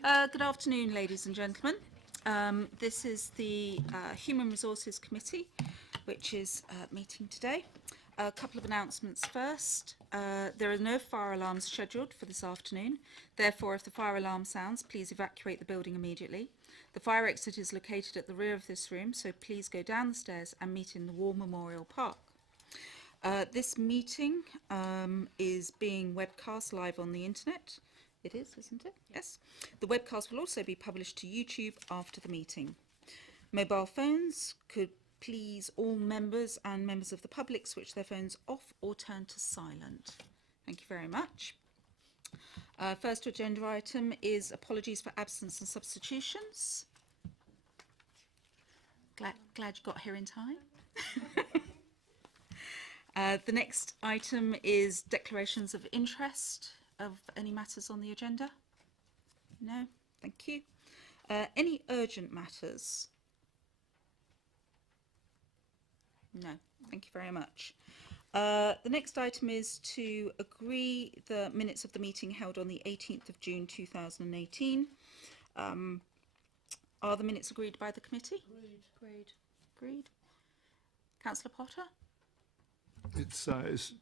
Good afternoon, ladies and gentlemen. This is the Human Resources Committee, which is meeting today. A couple of announcements first. There are no fire alarms scheduled for this afternoon. Therefore, if the fire alarm sounds, please evacuate the building immediately. The fire exit is located at the rear of this room, so please go down the stairs and meet in the War Memorial Park. This meeting is being webcast live on the internet. It is, isn't it? Yes. The webcast will also be published to YouTube after the meeting. Mobile phones, could please all members and members of the public switch their phones off or turn to silent. Thank you very much. First agenda item is apologies for absence and substitutions. Glad you got here in time. The next item is declarations of interest of any matters on the agenda. No, thank you. Any urgent matters? No, thank you very much. The next item is to agree the minutes of the meeting held on the 18th of June 2018. Are the minutes agreed by the committee? Agreed. Councillor Potter? It's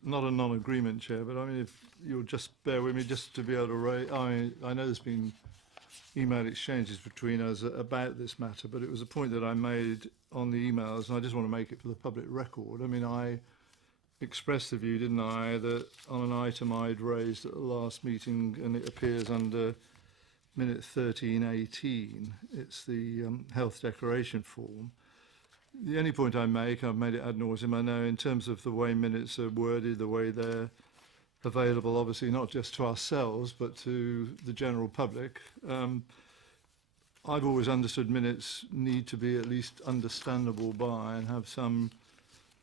not a non-agreement, Chair, but I mean, if you'll just bear with me just to be able to raise, I know there's been email exchanges between us about this matter, but it was a point that I made on the emails, and I just want to make it for the public record. I mean, I expressed the view, didn't I, that on an item I'd raised at the last meeting, and it appears under minute 1318, it's the health declaration form. The only point I make, I've made it ad nauseum, I know, in terms of the way minutes are worded, the way they're available, obviously, not just to ourselves, but to the general public. I've always understood minutes need to be at least understandable by and have some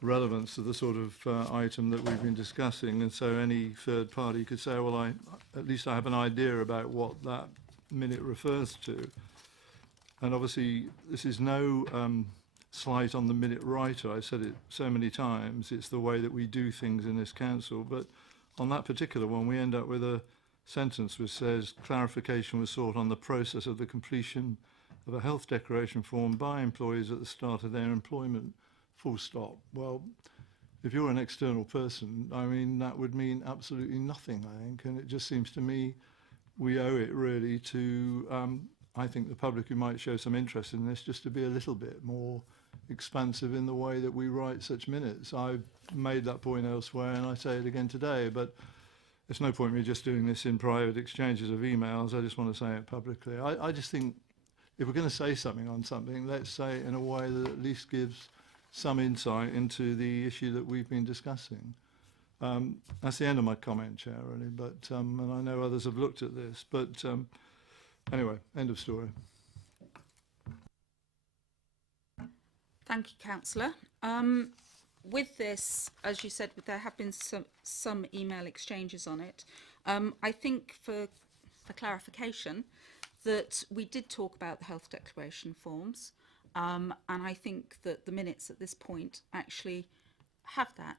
relevance to the sort of item that we've been discussing. And so any third party could say, well, at least I have an idea about what that minute refers to. And obviously, this is no slight on the minute writer. I've said it so many times. It's the way that we do things in this council. But on that particular one, we end up with a sentence which says clarification was sought on the process of the completion of a health declaration form by employees at the start of their employment, full stop. Well, if you're an external person, I mean, that would mean absolutely nothing, I think. And it just seems to me we owe it really to, I think, the public who might show some interest in this, just to be a little bit more expansive in the way that we write such minutes. I've made that point elsewhere and I say it again today, but there's no point in me just doing this in private exchanges of emails. I just want to say it publicly. I just think if we're going to say something on something, let's say it in a way that at least gives some insight into the issue that we've been discussing. That's the end of my comment, Chair, really, but and I know others have looked at this, but anyway, end of story. Thank you, Councillor. With this, as you said, there have been some email exchanges on it. I think for clarification that we did talk about the health declaration forms, and I think that the minutes at this point actually have that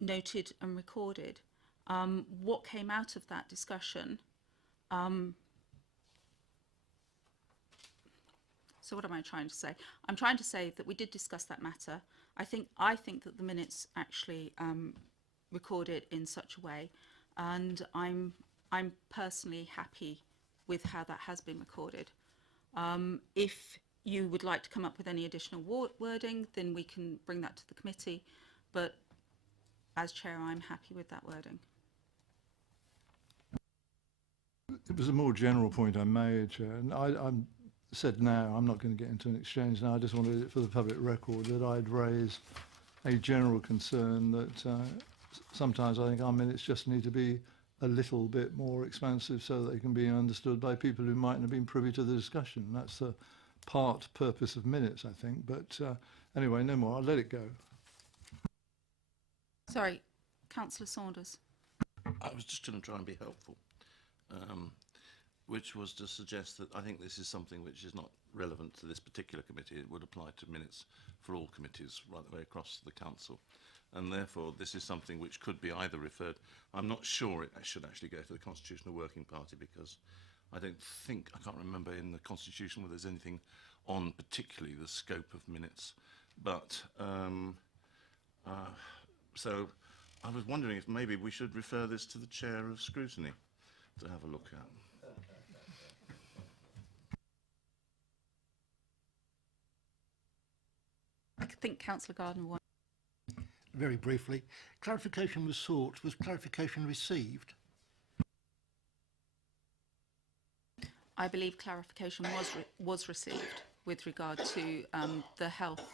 noted and recorded. What came out of that discussion? So what am I trying to say? I'm trying to say that we did discuss that matter. I think that the minutes actually record it in such a way, and I'm personally happy with how that has been recorded. If you would like to come up with any additional wording, then we can bring that to the committee. But as chair, I'm happy with that wording. It was a more general point I made, Chair, and I'm said now, I'm not going to get into an exchange now, I just wanted it for the public record that I'd raised a general concern that sometimes I think our minutes just need to be a little bit more expansive so that they can be understood by people who mightn't have been privy to the discussion. That's the purpose of minutes, I think. But anyway, no more, I'll let it go. Sorry, Councillor Saunders. I was just going to try and be helpful. Which was to suggest that I think this is something which is not relevant to this particular committee. It would apply to minutes for all committees right the way across the council. And therefore, this is something which could be either referred. I'm not sure it should actually go to the Constitutional Working Party because I don't think, I can't remember in the Constitution whether there's anything on particularly the scope of minutes. But, so I was wondering if maybe we should refer this to the Chair of Scrutiny to have a look at. I think Councillor Gardner wants. Very briefly, clarification was sought. Was clarification received? I believe clarification was received with regard to the health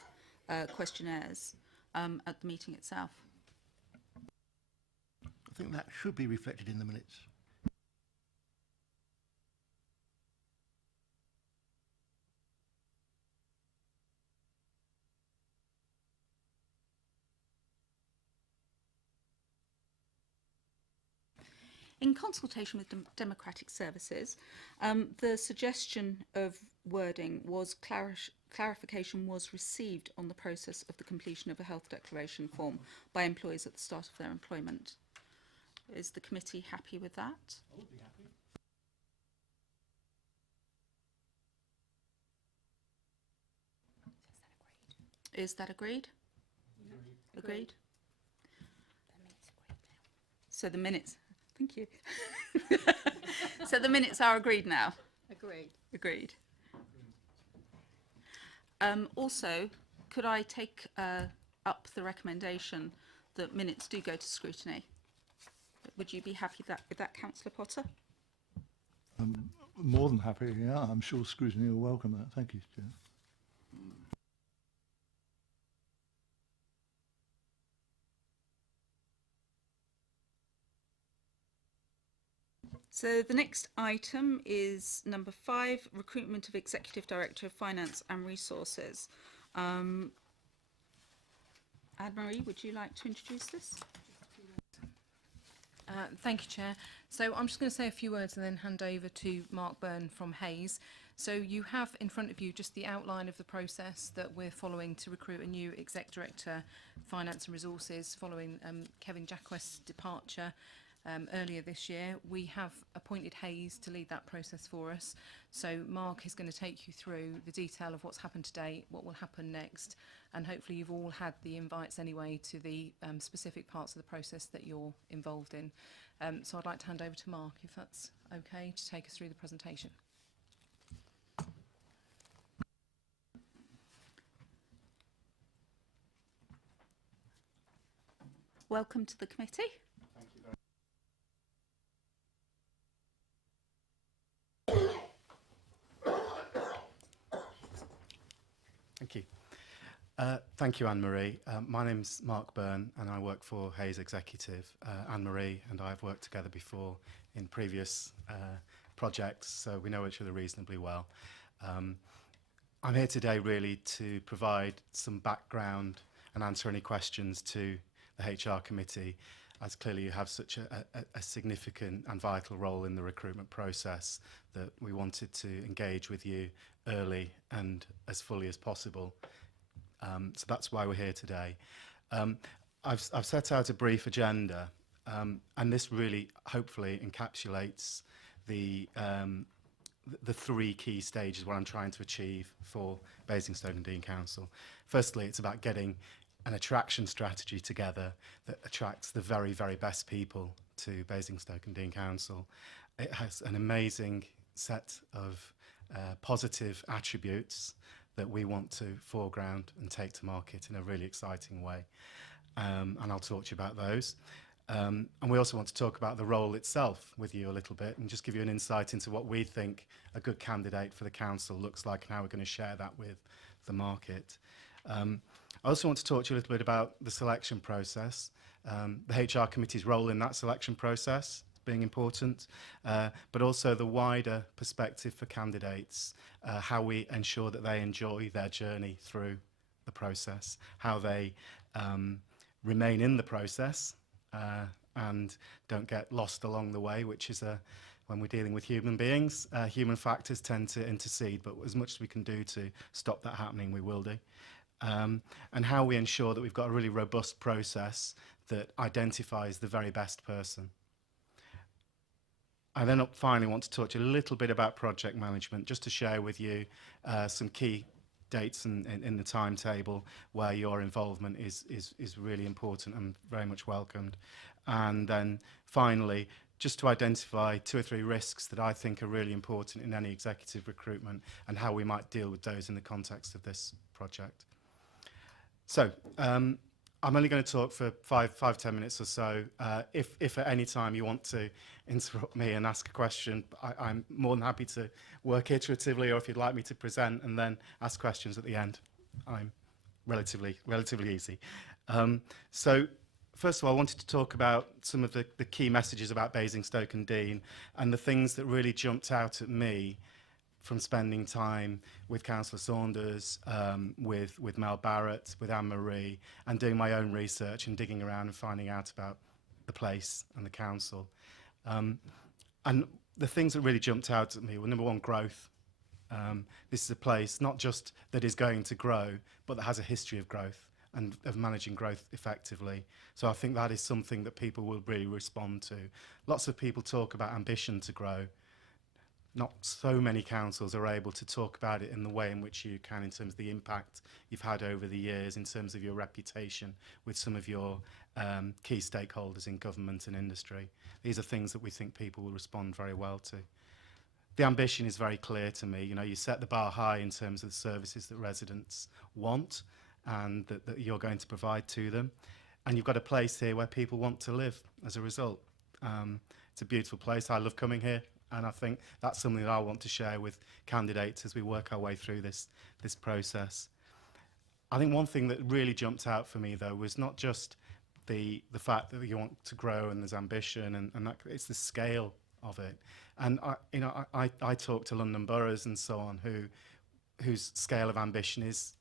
questionnaires at the meeting itself. I think that should be reflected in the minutes. In consultation with Democratic Services, the suggestion of wording was clarification was received on the process of the completion of a health declaration form by employees at the start of their employment. Is the committee happy with that? I would be happy. Is that agreed? Agreed. So the minutes, thank you. So the minutes are agreed now? Agreed. Agreed. Also, could I take up the recommendation that minutes do go to scrutiny? Would you be happy with that, Councillor Potter? I'm more than happy, yeah. I'm sure scrutiny will welcome that. Thank you, Chair. So the next item is number 5, recruitment of Executive Director of Finance and Resources. Anne-Marie, would you like to introduce this? Thank you, Chair. So I'm just going to say a few words and then hand over to Mark Byrne from Hayes. So you have in front of you just the outline of the process that we're following to recruit a new Exec Director, Finance and Resources, following Kevin Jacquest's departure earlier this year. We have appointed Hayes to lead that process for us. So Mark is going to take you through the detail of what's happened to date, what will happen next, and hopefully you've all had the invites anyway to the specific parts of the process that you're involved in. So I'd like to hand over to Mark, if that's okay, to take us through the presentation. Welcome to the committee. Thank you. Thank you, Anne-Marie. My name's Mark Byrne and I work for Hayes Executive. Anne-Marie and I have worked together before in previous projects, so we know each other reasonably well. I'm here today really to provide some background and answer any questions to the HR committee, as clearly you have such a significant and vital role in the recruitment process that we wanted to engage with you early and as fully as possible. So that's why we're here today. I've set out a brief agenda, and this really hopefully encapsulates the 3 key stages what I'm trying to achieve for Basingstoke and Dean Council. Firstly, it's about getting an attraction strategy together that attracts the very, very best people to Basingstoke and Dean Council. It has an amazing set of positive attributes that we want to foreground and take to market in a really exciting way. And I'll talk to you about those. And we also want to talk about the role itself with you a little bit and just give you an insight into what we think a good candidate for the council looks like and how we're going to share that with the market. I also want to talk to you a little bit about the selection process, the HR committee's role in that selection process being important, but also the wider perspective for candidates, how we ensure that they enjoy their journey through the process, how they remain in the process and don't get lost along the way, which is when we're dealing with human beings, human factors tend to intercede, but as much as we can do to stop that happening, we will do. And how we ensure that we've got a really robust process that identifies the very best person. I then finally want to talk to you a little bit about project management, just to share with you some key dates in the timetable where your involvement is really important and very much welcomed. And then finally, just to identify 2 or 3 risks that I think are really important in any executive recruitment and how we might deal with those in the context of this project. So, I'm only going to talk for 5-10 minutes or so. If at any time you want to interrupt me and ask a question, I'm more than happy to work iteratively, or if you'd like me to present and then ask questions at the end, I'm relatively easy. So, first of all, I wanted to talk about some of the key messages about Basingstoke and Dean, and the things that really jumped out at me from spending time with Councillor Saunders, with Mel Barrett, with Anne-Marie, and doing my own research and digging around and finding out about the place and the council. And the things that really jumped out at me were, number one, growth. This is a place not just that is going to grow, but that has a history of growth and of managing growth effectively. So I think that is something that people will really respond to. Lots of people talk about ambition to grow. Not so many councils are able to talk about it in the way in which you can, in terms of the impact you've had over the years, in terms of your reputation with some of your key stakeholders in government and industry. These are things that we think people will respond very well to. The ambition is very clear to me. You know, you set the bar high in terms of the services that residents want and that you're going to provide to them. And you've got a place here where people want to live as a result. It's a beautiful place. I love coming here. And I think that's something that I want to share with candidates as we work our way through this process. I think one thing that really jumped out for me, though, was not just the fact that you want to grow and there's ambition, and that, it's the scale of it. And I talk to London boroughs and so on whose scale of ambition is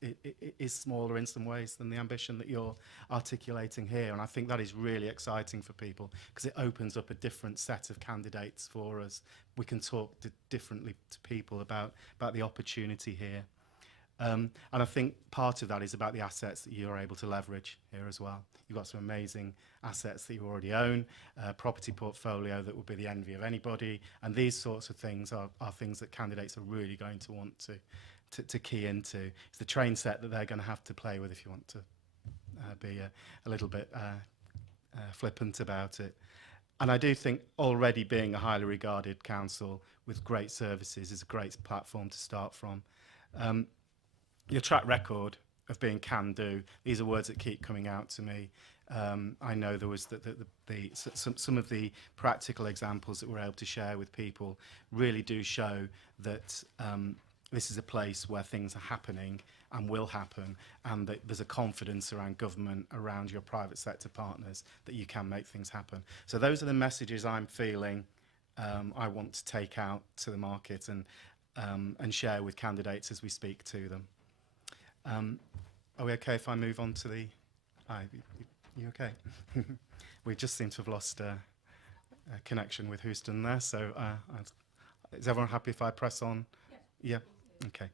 smaller in some ways than the ambition that you're articulating here. And I think that is really exciting for people because it opens up a different set of candidates for us. We can talk differently to people about the opportunity here. And I think part of that is about the assets that you're able to leverage here as well. You've got some amazing assets that you already own, a property portfolio that will be the envy of anybody. And these sorts of things are things that candidates are really going to want to key into. It's the train set that they're going to have to play with if you want to be a little bit flippant about it. And I do think already being a highly regarded council with great services is a great platform to start from. Your track record of being can-do, these are words that keep coming out to me. I know there was some of the practical examples that we're able to share with people really do show that this is a place where things are happening and will happen, and that there's a confidence around government, around your private sector partners, that you can make things happen. So those are the messages I'm feeling I want to take out to the market and share with candidates as we speak to them. Are we okay if I move on to the... You okay? We just seem to have lost a connection with Houston there, so is everyone happy if I press on? Yeah. Okay.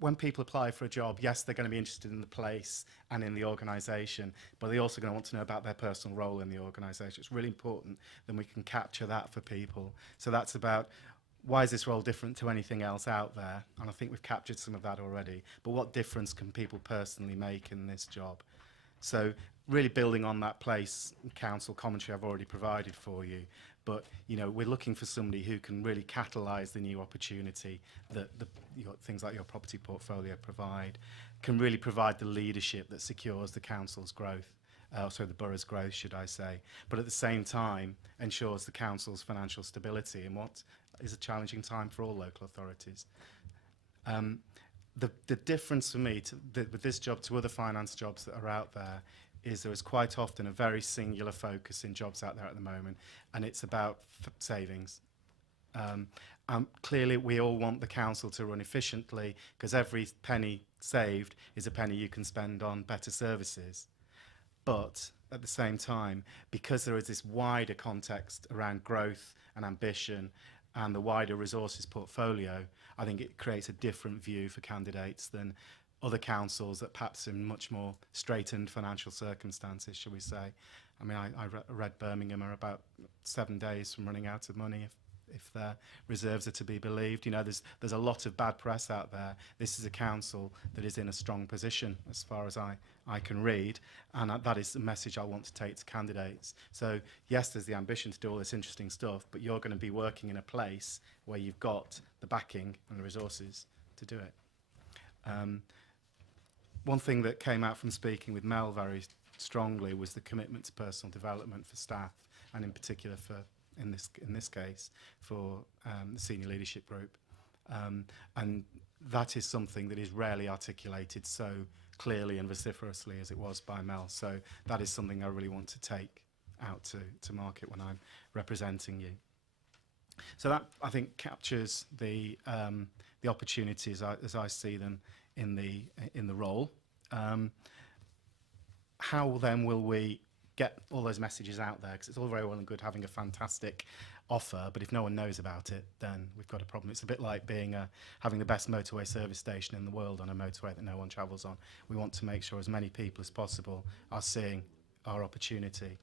When people apply for a job, yes, they're going to be interested in the place and in the organisation, but they're also going to want to know about their personal role in the organisation. It's really important that we can capture that for people. So that's about, why is this role different to anything else out there? And I think we've captured some of that already. But what difference can people personally make in this job? So really building on that place council commentary I've already provided for you. But, you know, we're looking for somebody who can really catalyse the new opportunity that things like your property portfolio provide, can really provide the leadership that secures the council's growth, the borough's growth, should I say, but at the same time ensures the council's financial stability in what is a challenging time for all local authorities. The difference for me with this job to other finance jobs that are out there is there is quite often a very singular focus in jobs out there at the moment, and it's about savings. Clearly, we all want the council to run efficiently because every penny saved is a penny you can spend on better services. But at the same time, because there is this wider context around growth and ambition and the wider resources portfolio, I think it creates a different view for candidates than other councils that perhaps in much more straitened financial circumstances, shall we say. I mean, I read Birmingham are about 7 days from running out of money if their reserves are to be believed. You know, there's a lot of bad press out there. This is a council that is in a strong position as far as I can read, and that is the message I want to take to candidates. So yes, there's the ambition to do all this interesting stuff, but you're going to be working in a place where you've got the backing and the resources to do it. One thing that came out from speaking with Mel very strongly was the commitment to personal development for staff, and in particular for, in this case, for the senior leadership group. And that is something that is rarely articulated so clearly and vociferously as it was by Mel. So that is something I really want to take out to market when I'm representing you. So that, I think, captures the opportunities as I see them in the role. How then will we get all those messages out there? Because it's all very well and good having a fantastic offer, but if no one knows about it, then we've got a problem. It's a bit like being having the best motorway service station in the world on a motorway that no one travels on. We want to make sure as many people as possible are seeing our opportunity.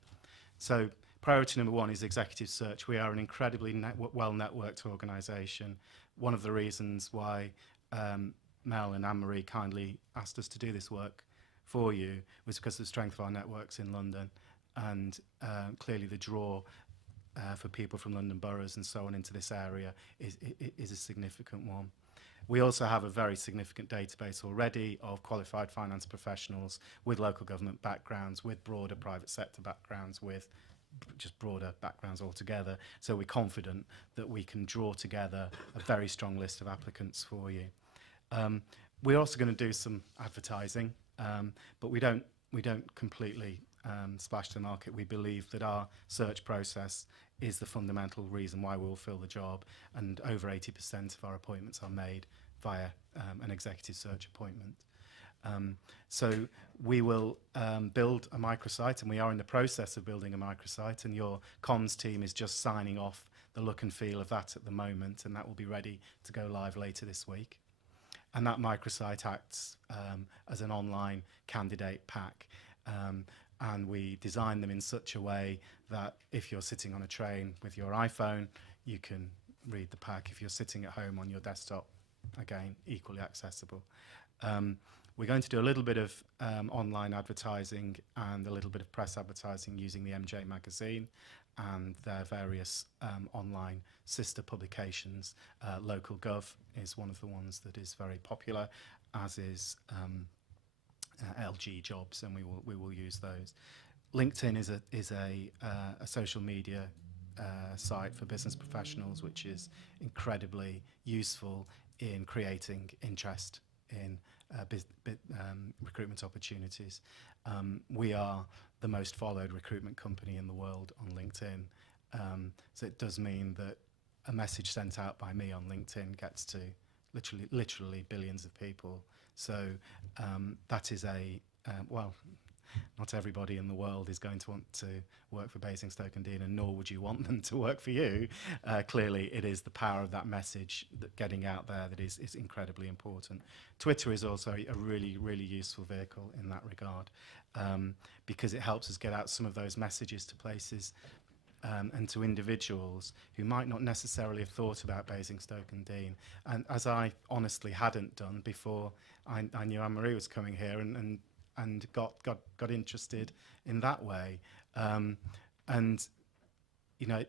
So priority number one is executive search. We are an incredibly well-networked organisation. One of the reasons why Mel and Anne-Marie kindly asked us to do this work for you was because of the strength of our networks in London, and clearly the draw for people from London boroughs and so on into this area is a significant one. We also have a very significant database already of qualified finance professionals with local government backgrounds, with broader private sector backgrounds, with just broader backgrounds altogether. So we're confident that we can draw together a very strong list of applicants for you. We're also going to do some advertising, but we don't completely splash the market. We believe that our search process is the fundamental reason why we'll fill the job, and over 80% of our appointments are made via an executive search appointment. So we will build a microsite, and we are in the process of building a microsite, and your comms team is just signing off the look and feel of that at the moment, and that will be ready to go live later this week. And that microsite acts as an online candidate pack. And we design them in such a way that if you're sitting on a train with your iPhone, you can read the pack. If you're sitting at home on your desktop, again, equally accessible. We're going to do a little bit of online advertising and a little bit of press advertising using the MJ magazine and their various online sister publications. Local Gov is one of the ones that is very popular, as is LG Jobs, and we will use those. LinkedIn is a social media site for business professionals, which is incredibly useful in creating interest in recruitment opportunities. We are the most followed recruitment company in the world on LinkedIn. So it does mean that a message sent out by me on LinkedIn gets to literally billions of people. So that is well, not everybody in the world is going to want to work for Basingstoke-on-Deane, and nor would you want them to work for you. Clearly, it is the power of that message that getting out there that is incredibly important. Twitter is also a really, really useful vehicle in that regard, because it helps us get out some of those messages to places and to individuals who might not necessarily have thought about Basingstoke-on-Deane. And as I honestly hadn't done before I knew Anne-Marie was coming here, and got interested in that way. And you know,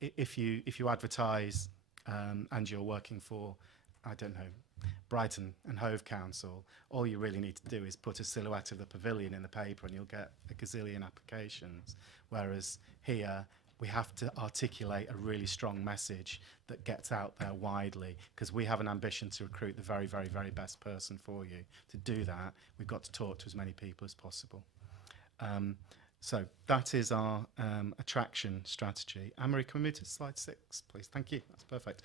if you advertise and you're working for, I don't know, Brighton and Hove Council, all you really need to do is put a silhouette of the pavilion in the paper and you'll get a gazillion applications. Whereas here, we have to articulate a really strong message that gets out there widely, because we have an ambition to recruit the very, very, very best person for you. To do that, we've got to talk to as many people as possible. So that is our attraction strategy. Anne-Marie, can we move to slide 6, please? Thank you, that's perfect.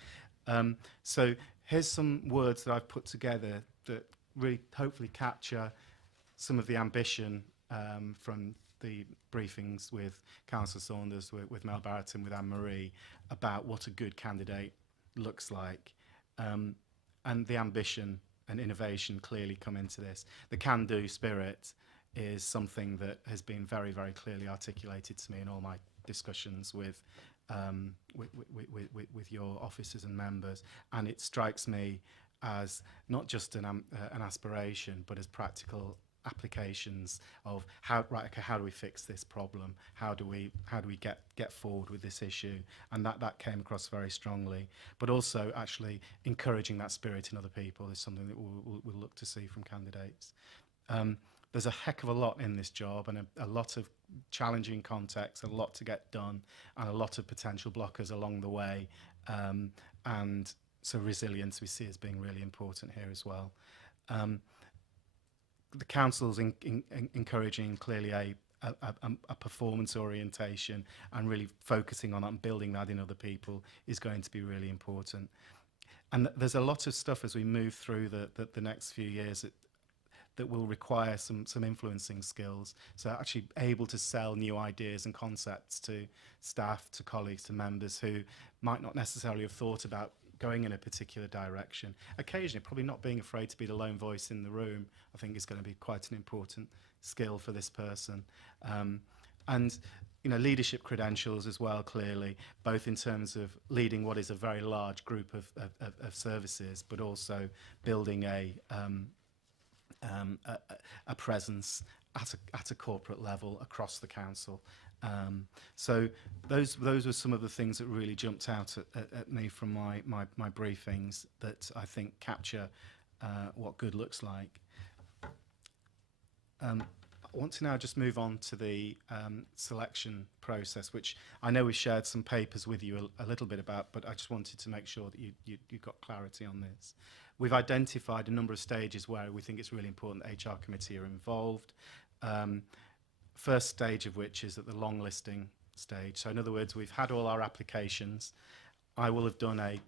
So here's some words that I've put together that really hopefully capture some of the ambition from the briefings with Councillor Saunders, with Mel Barrett and with Anne-Marie about what a good candidate looks like, and the ambition and innovation clearly come into this. The can-do spirit is something that has been very, very clearly articulated to me in all my discussions with your officers and members, and it strikes me as not just an aspiration, but as practical applications of how do we fix this problem? How do we get forward with this issue? And that came across very strongly. But also actually encouraging that spirit in other people is something that we'll look to see from candidates. There's a heck of a lot in this job, and a lot of challenging contexts, a lot to get done, and a lot of potential blockers along the way. And so resilience we see as being really important here as well. The council's encouraging clearly a performance orientation, and really focusing on that and building that in other people is going to be really important. And there's a lot of stuff as we move through the next few years that will require some influencing skills. So actually able to sell new ideas and concepts to staff, to colleagues, to members who might not necessarily have thought about going in a particular direction. Occasionally, probably not being afraid to be the lone voice in the room, I think is going to be quite an important skill for this person. And you know, leadership credentials as well, clearly, both in terms of leading what is a very large group of services, but also building a presence at a corporate level across the council. So those were some of the things that really jumped out at me from my briefings that I think capture what good looks like. I want to now just move on to the selection process, which I know we shared some papers with you a little bit about, but I just wanted to make sure that you got clarity on this. We've identified a number of stages where we think it's really important that HR committee are involved. First stage of which is at the long listing stage. So in other words, we've had all our applications. I will have done a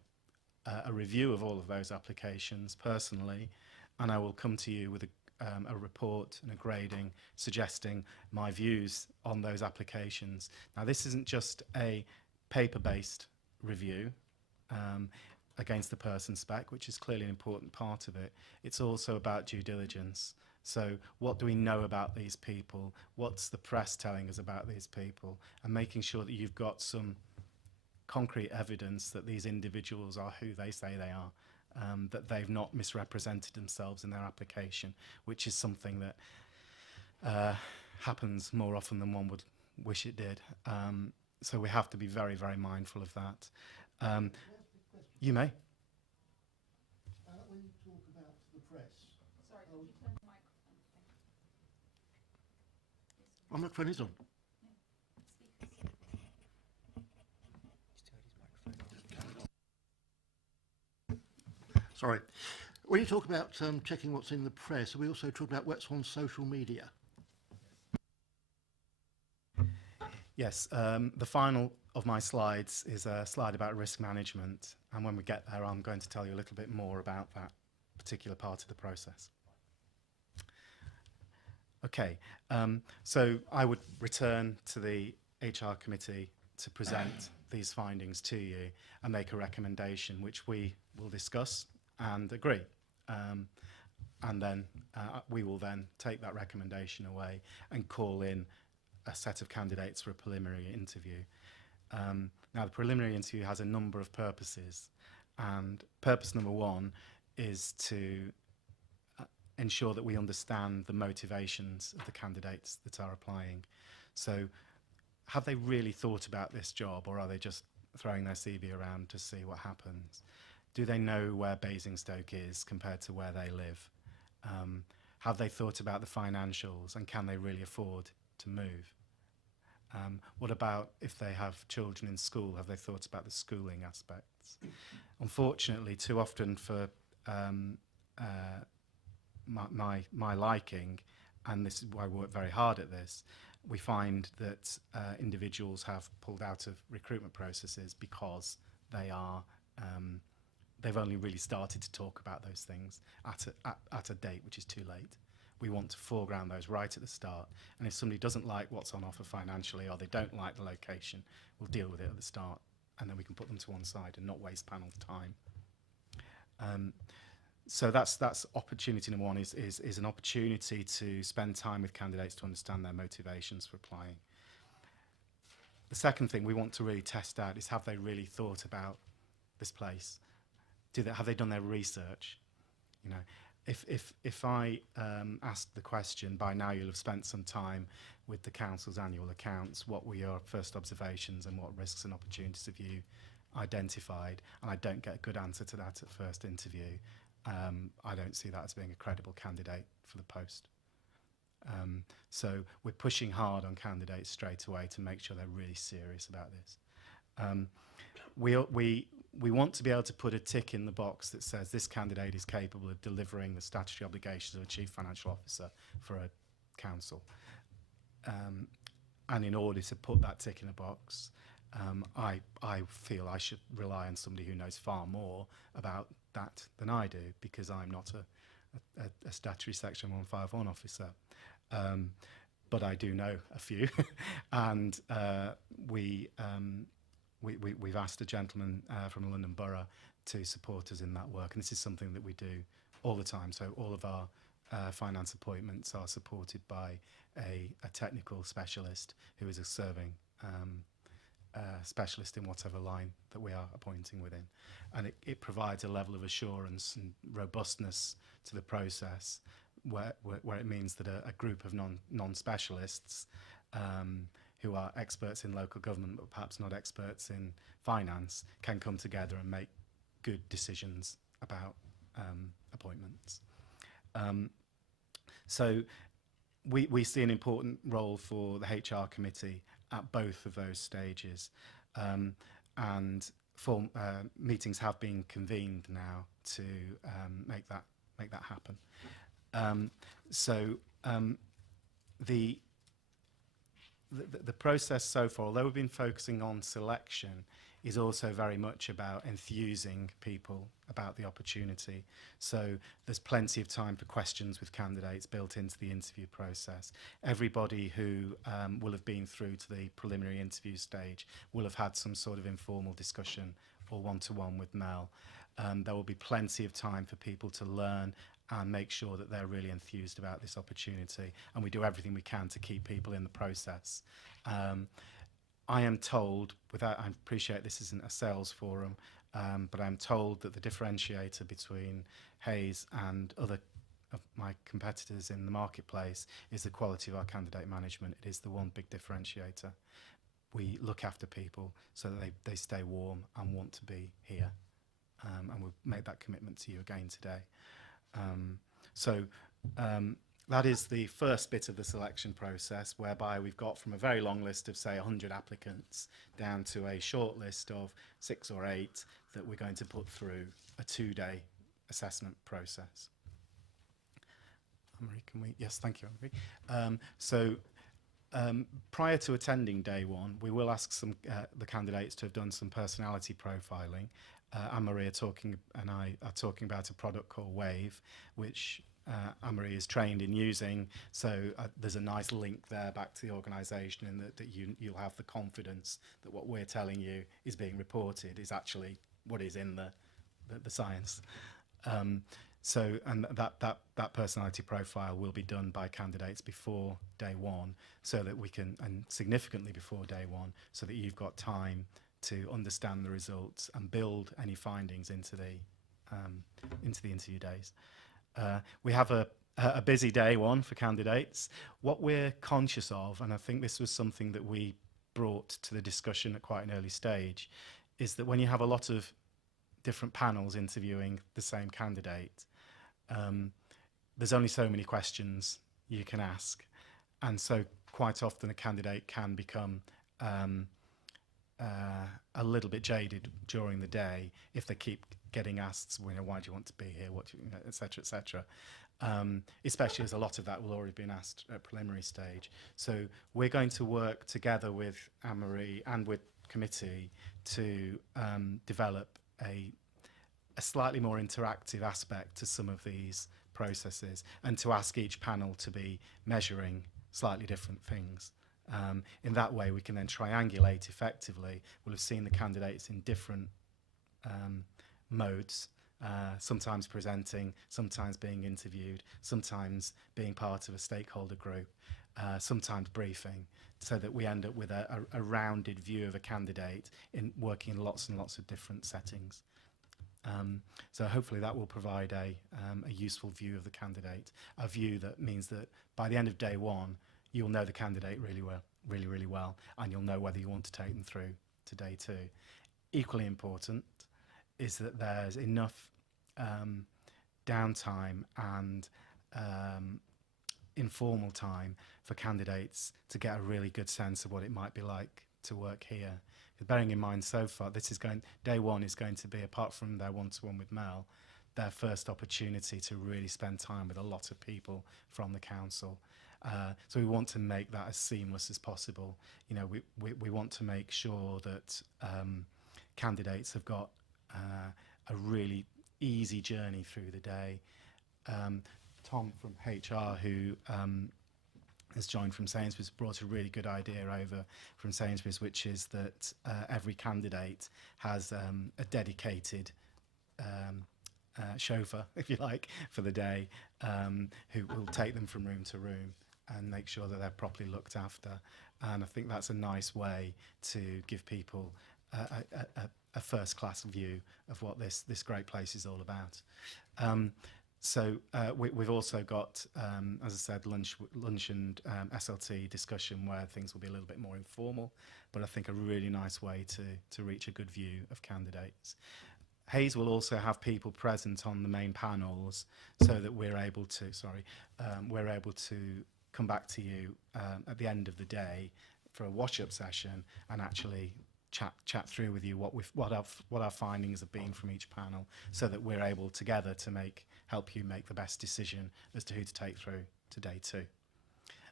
review of all of those applications personally, and I will come to you with a report and a grading suggesting my views on those applications. Now, this isn't just a paper-based review against the person spec, which is clearly an important part of it. It's also about due diligence. So what do we know about these people? What's the press telling us about these people? And making sure that you've got some concrete evidence that these individuals are who they say they are, that they've not misrepresented themselves in their application, which is something that happens more often than one would wish it did. So we have to be very, very mindful of that. You may. When you talk about the press... Sorry, could you turn the microphone? My microphone is on. Sorry. When you talk about checking what's in the press, are we also talking about what's on social media? Yes, the final of my slides is a slide about risk management, and when we get there I'm going to tell you a little bit more about that particular part of the process. Okay, so I would return to the HR committee to present these findings to you and make a recommendation which we will discuss and agree. And then we will then take that recommendation away and call in a set of candidates for a preliminary interview. Now, the preliminary interview has a number of purposes, and purpose number one is to ensure that we understand the motivations of the candidates that are applying. So have they really thought about this job, or are they just throwing their CV around to see what happens? Do they know where Basingstoke is compared to where they live? Have they thought about the financials, and can they really afford to move? What about if they have children in school? Have they thought about the schooling aspects? Unfortunately, too often for my liking, and this is why I work very hard at this, we find that individuals have pulled out of recruitment processes because they are they've only really started to talk about those things at a date which is too late. We want to foreground those right at the start, and if somebody doesn't like what's on offer financially, or they don't like the location, we'll deal with it at the start, and then we can put them to one side and not waste panel time. So that's opportunity number one, is an opportunity to spend time with candidates to understand their motivations for applying. The second thing we want to really test out is, have they really thought about this place? Have they done their research? You know, if I asked the question, by now you'll have spent some time with the council's annual accounts, what were your first observations and what risks and opportunities have you identified? And I don't get a good answer to that at first interview. I don't see that as being a credible candidate for the post. So we're pushing hard on candidates straight away to make sure they're really serious about this. We want to be able to put a tick in the box that says this candidate is capable of delivering the statutory obligations of a chief financial officer for a council. And in order to put that tick in a box, I feel I should rely on somebody who knows far more about that than I do, because I'm not a statutory section 151 officer. But I do know a few, and we've asked a gentleman from the London Borough to support us in that work, and this is something that we do all the time. So all of our finance appointments are supported by a technical specialist who is a serving specialist in whatever line that we are appointing within, and it provides a level of assurance and robustness to the process where it means that a group of non-specialists who are experts in local government but perhaps not experts in finance can come together and make good decisions about appointments. So we see an important role for the HR committee at both of those stages, and meetings have been convened now to make that happen. The process so far, although we've been focusing on selection, is also very much about enthusing people about the opportunity. So there's plenty of time for questions with candidates built into the interview process. Everybody who will have been through to the preliminary interview stage will have had some sort of informal discussion or one-to-one with Mel. There will be plenty of time for people to learn and make sure that they're really enthused about this opportunity. And we do everything we can to keep people in the process. I am told, I appreciate this isn't a sales forum, but I'm told that the differentiator between Hayes and other of my competitors in the marketplace is the quality of our candidate management. It is the one big differentiator. We look after people so that they stay warm and want to be here. And we'll make that commitment to you again today. That is the first bit of the selection process, whereby we've got from a very long list of, say, 100 applicants down to a short list of 6 or 8 that we're going to put through a 2-day assessment process. Anne-Marie, can we? Yes, thank you, Anne-Marie. Prior to attending day one, we will ask the candidates to have done some personality profiling. Anne-Marie and I are talking about a product called Wave, which Anne-Marie is trained in using, so there's a nice link there back to the organisation, in that you'll have the confidence that what we're telling you is being reported is actually what is in the science. And that personality profile will be done by candidates before day one, so that we can, and significantly before day one, so that you've got time to understand the results and build any findings into the interview days. We have a busy day one for candidates. What we're conscious of, and I think this was something that we brought to the discussion at quite an early stage, is that when you have a lot of different panels interviewing the same candidate, there's only so many questions you can ask. And so quite often a candidate can become a little bit jaded during the day if they keep getting asked, why do you want to be here, et cetera, et cetera. Especially as a lot of that will already have been asked at preliminary stage. So we're going to work together with Anne-Marie and with committee to develop a slightly more interactive aspect to some of these processes, and to ask each panel to be measuring slightly different things. In that way, we can then triangulate effectively. We'll have seen the candidates in different modes sometimes presenting, sometimes being interviewed, sometimes being part of a stakeholder group, sometimes briefing, so that we end up with a rounded view of a candidate in working in lots and lots of different settings. So hopefully that will provide a useful view of the candidate, a view that means that by the end of day one, you'll know the candidate really well, really well, and you'll know whether you want to take them through to day two. Equally important is that there's enough downtime and informal time for candidates to get a really good sense of what it might be like to work here. Bearing in mind so far, day one is going to be, apart from their one-to-one with Mel, their first opportunity to really spend time with a lot of people from the council. So we want to make that as seamless as possible. You know, we want to make sure that candidates have got a really easy journey through the day. Tom from HR, who has joined from Sainsbury's, brought a really good idea over from Sainsbury's, which is that every candidate has a dedicated chauffeur, if you like, for the day, who will take them from room to room and make sure that they're properly looked after. And I think that's a nice way to give people a first-class view of what this great place is all about. So we've also got, as I said, lunch and SLT discussion where things will be a little bit more informal, but I think a really nice way to reach a good view of candidates. Hayes will also have people present on the main panels so that we're able to come back to you at the end of the day for a wash-up session and actually chat through with you what our findings have been from each panel, so that we're able together to help you make the best decision as to who to take through to day two.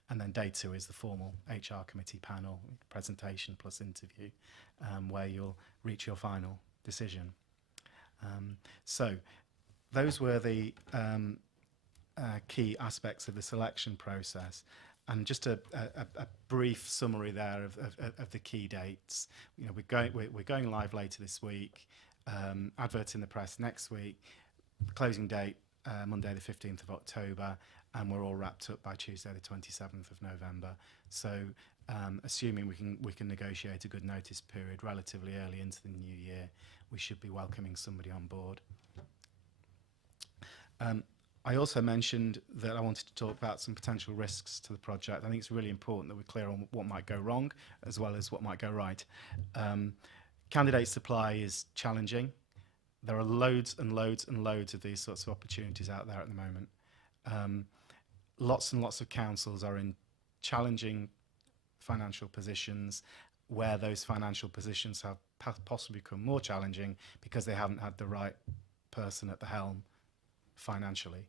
And then day two is the formal HR committee panel presentation plus interview, where you'll reach your final decision. So those were the key aspects of the selection process. And just a brief summary there of the key dates. You know, we're going live later this week. Advert in the press next week. Closing date Monday the 15th of October, and we're all wrapped up by Tuesday the 27th of November. So, assuming we can negotiate a good notice period relatively early into the new year, we should be welcoming somebody on board. I also mentioned that I wanted to talk about some potential risks to the project. I think it's really important that we're clear on what might go wrong as well as what might go right. Candidate supply is challenging. There are loads and loads and loads of these sorts of opportunities out there at the moment. Lots and lots of councils are in challenging financial positions, where those financial positions have possibly become more challenging because they haven't had the right person at the helm financially.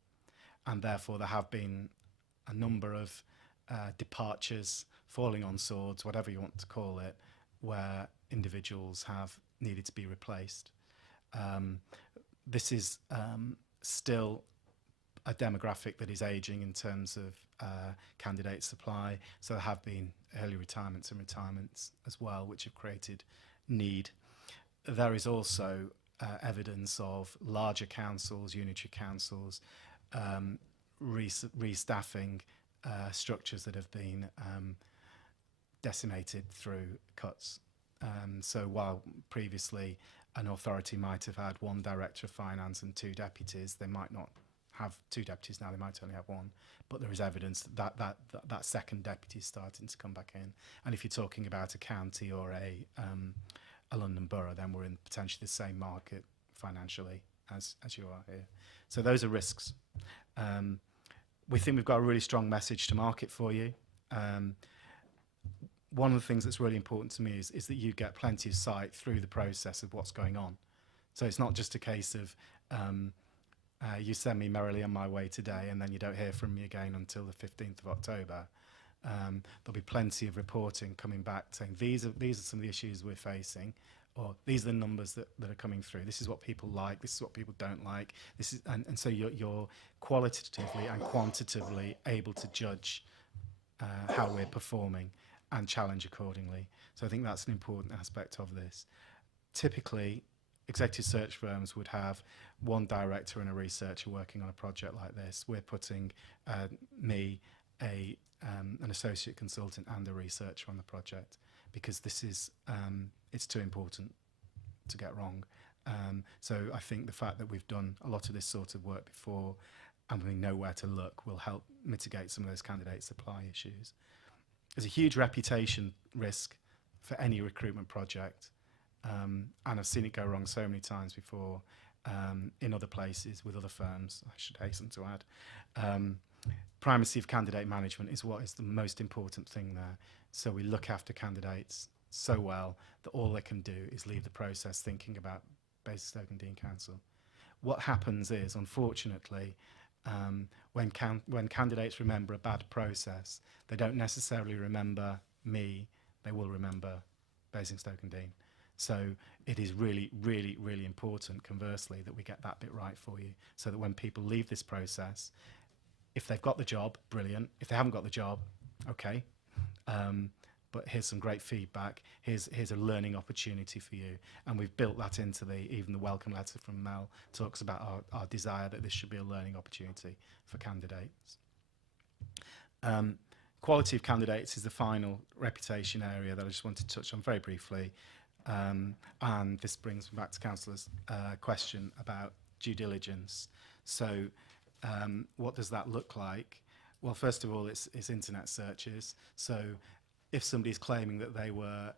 And therefore there have been a number of departures, falling on swords, whatever you want to call it, where individuals have needed to be replaced. This is still a demographic that is ageing in terms of candidate supply, so there have been early retirements and retirements as well, which have created need. There is also evidence of larger councils, unitary councils, restaffing structures that have been decimated through cuts. So while previously an authority might have had one director of finance and two deputies, they might not have two deputies now, they might only have one. But there is evidence that that second deputy is starting to come back in. And if you're talking about a county or a London borough, then we're in potentially the same market financially as you are here. So those are risks. We think we've got a really strong message to market for you. One of the things that's really important to me is that you get plenty of sight through the process of what's going on. So it's not just a case of you send me merrily on my way today and then you don't hear from me again until the 15th of October. There'll be plenty of reporting coming back saying these are some of the issues we're facing, or these are the numbers that are coming through. This is what people like, this is what people don't like. This is, and so you're qualitatively and quantitatively able to judge how we're performing and challenge accordingly. So I think that's an important aspect of this. Typically, executive search firms would have one director and a researcher working on a project like this. We're putting me, an associate consultant and a researcher on the project, because this is it's too important to get wrong. So I think the fact that we've done a lot of this sort of work before and we know where to look will help mitigate some of those candidate supply issues. There's a huge reputation risk for any recruitment project, and I've seen it go wrong so many times before in other places with other firms, I should hasten to add. Primacy of candidate management is what is the most important thing there. So we look after candidates so well that all they can do is leave the process thinking about Basingstoke and Dean Council. What happens is, unfortunately, when candidates remember a bad process, they don't necessarily remember me, they will remember Basingstoke and Dean. So it is really, really, really important, conversely, that we get that bit right for you, so that when people leave this process, if they've got the job, brilliant. If they haven't got the job, okay. But here's some great feedback. Here's a learning opportunity for you. And we've built that into even the welcome letter from Mel talks about our desire that this should be a learning opportunity for candidates. Quality of candidates is the final reputation area that I just want to touch on very briefly. And this brings me back to Councillor's question about due diligence. So what does that look like? Well, first of all, it's internet searches. So if somebody's claiming that they were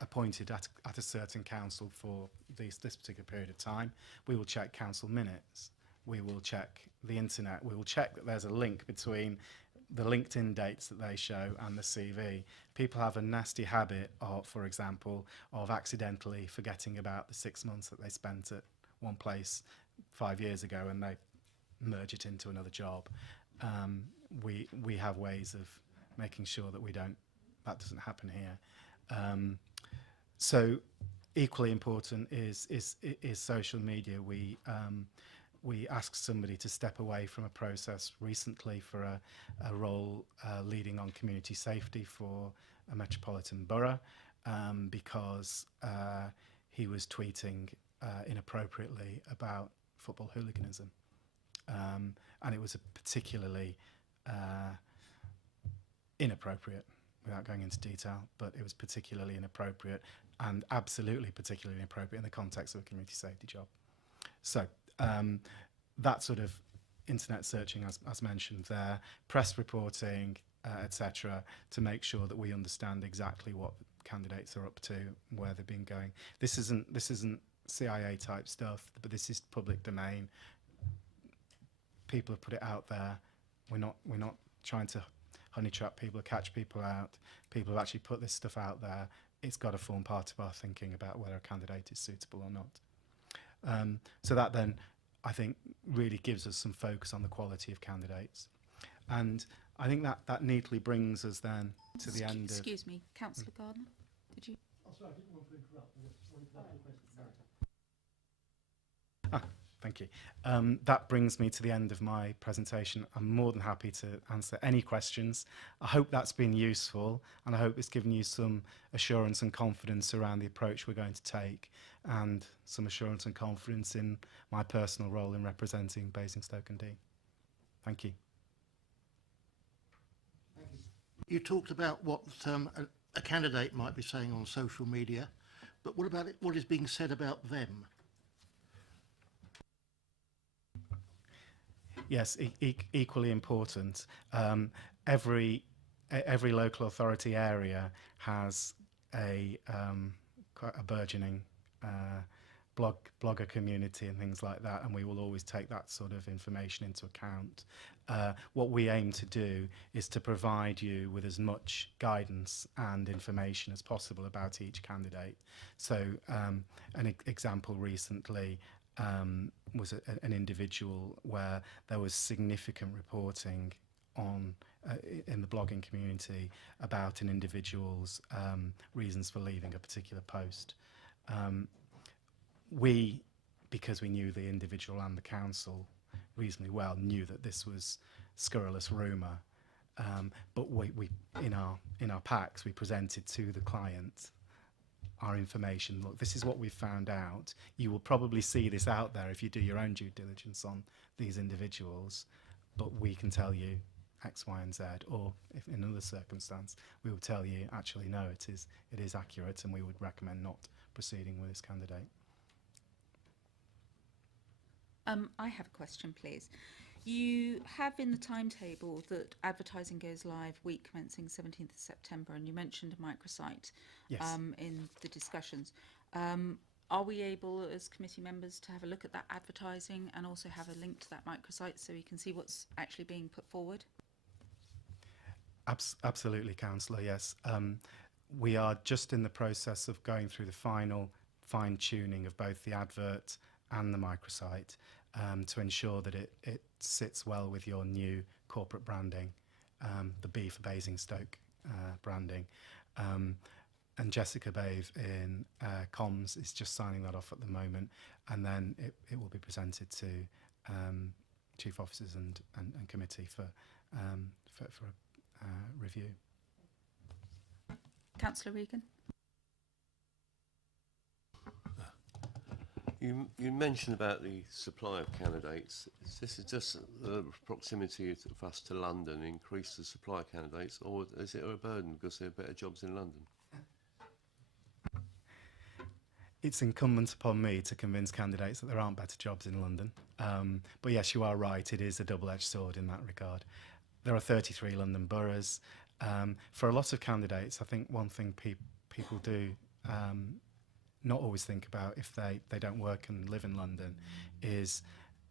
appointed at a certain council for this particular period of time, we will check council minutes. We will check the internet. We will check that there's a link between the LinkedIn dates that they show and the CV. People have a nasty habit of, for example, of accidentally forgetting about the 6 months that they spent at one place 5 years ago and they merge it into another job. We have ways of making sure that that doesn't happen here. So equally important is social media. We asked somebody to step away from a process recently for a role leading on community safety for a metropolitan borough because he was tweeting inappropriately about football hooliganism. And it was a particularly inappropriate, without going into detail, but it was particularly inappropriate and absolutely particularly inappropriate in the context of a community safety job. So that sort of internet searching, as mentioned there, press reporting, etc., to make sure that we understand exactly what candidates are up to, where they've been going. This isn't CIA type stuff, but this is public domain. People have put it out there. We're not trying to honey trap people or catch people out. People have actually put this stuff out there. It's got to form part of our thinking about whether a candidate is suitable or not. So that then, I think, really gives us some focus on the quality of candidates. And I think that neatly brings us then to the end of... Excuse me, Councillor Gardner, did you? Oh, sorry, I didn't want to interrupt. I just wanted to ask you a question. Thank you. That brings me to the end of my presentation. I'm more than happy to answer any questions. I hope that's been useful, and I hope it's given you some assurance and confidence around the approach we're going to take, and some assurance and confidence in my personal role in representing Basingstoke and Dean. Thank you. You talked about what a candidate might be saying on social media, but what about what is being said about them? Yes, equally important. Every local authority area has quite a burgeoning blogger community and things like that, and we will always take that sort of information into account. What we aim to do is to provide you with as much guidance and information as possible about each candidate. So an example recently was an individual where there was significant reporting on in the blogging community about an individual's reasons for leaving a particular post. We, because we knew the individual and the council reasonably well, knew that this was scurrilous rumour, but we in our packs we presented to the client our information. Look, this is what we've found out. You will probably see this out there if you do your own due diligence on these individuals, but we can tell you X, Y, and Z. Or if in another circumstance, we will tell you, actually, no, it is accurate, and we would recommend not proceeding with this candidate. I have a question, please. You have in the timetable that advertising goes live week commencing 17th of September, and you mentioned a microsite Yes. in the discussions. Are we able, as committee members, to have a look at that advertising and also have a link to that microsite so we can see what's actually being put forward? Absolutely, Councillor, yes. We are just in the process of going through the final fine-tuning of both the advert and the microsite to ensure that it sits well with your new corporate branding, the B for Basingstoke branding. And Jessica Bave in comms is just signing that off at the moment, and then it will be presented to chief officers and committee for review. Councillor Regan? You mentioned about the supply of candidates. This is just the proximity of us to London increase the supply of candidates, or is it a burden because there are better jobs in London? It's incumbent upon me to convince candidates that there aren't better jobs in London. But yes, you are right, it is a double-edged sword in that regard. There are 33 London boroughs. For a lot of candidates, I think one thing people do not always think about if they don't work and live in London is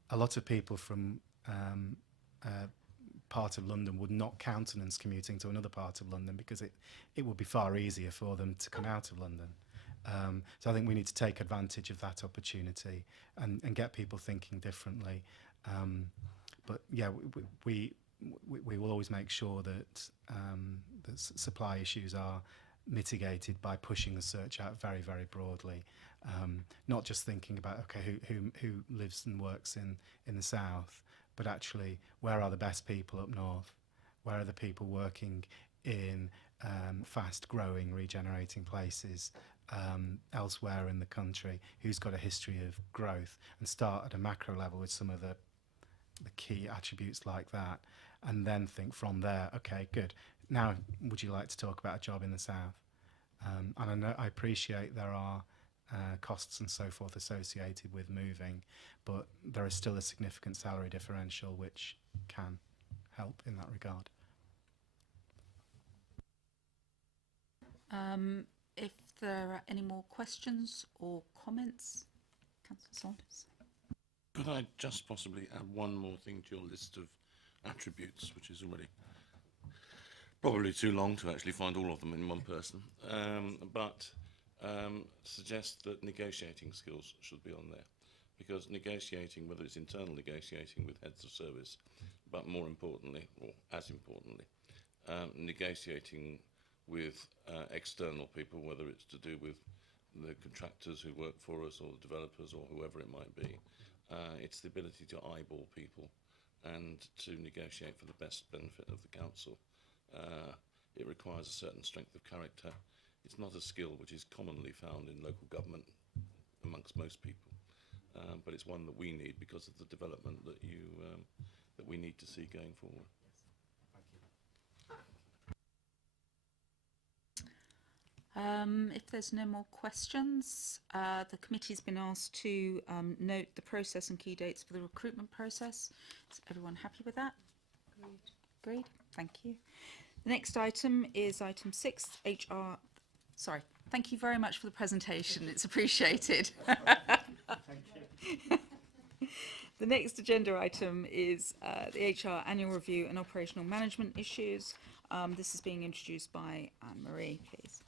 a lot of people from part of London would not countenance commuting to another part of London because it would be far easier for them to come out of London. So I think we need to take advantage of that opportunity and get people thinking differently. But yeah, we will always make sure that the supply issues are mitigated by pushing the search out very, very broadly. Not just thinking about, okay, who lives and works in the south, but actually where are the best people up north? Where are the people working in fast-growing, regenerating places elsewhere in the country? Who's got a history of growth? And start at a macro level with some of the key attributes like that, and then think from there, okay, good. Now, would you like to talk about a job in the south? And I appreciate there are costs and so forth associated with moving, but there is still a significant salary differential which can help in that regard. If there are any more questions or comments, Councillor Saunders. Could I just possibly add one more thing to your list of attributes, which is already probably too long to actually find all of them in one person, but suggest that negotiating skills should be on there, because negotiating, whether it's internal negotiating with heads of service, but more importantly, or as importantly, negotiating with external people, whether it's to do with the contractors who work for us or the developers or whoever it might be. It's the ability to eyeball people and to negotiate for the best benefit of the council. It requires a certain strength of character. It's not a skill which is commonly found in local government amongst most people, but it's one that we need because of the development that that we need to see going forward. If there's no more questions, the committee's been asked to note the process and key dates for the recruitment process. Is everyone happy with that? Agreed. Thank you. The next item is item 6, HR. Sorry. Thank you very much for the presentation. It's appreciated. Thank you. The next agenda item is the HR annual review and operational management issues. This is being introduced by Anne-Marie, please.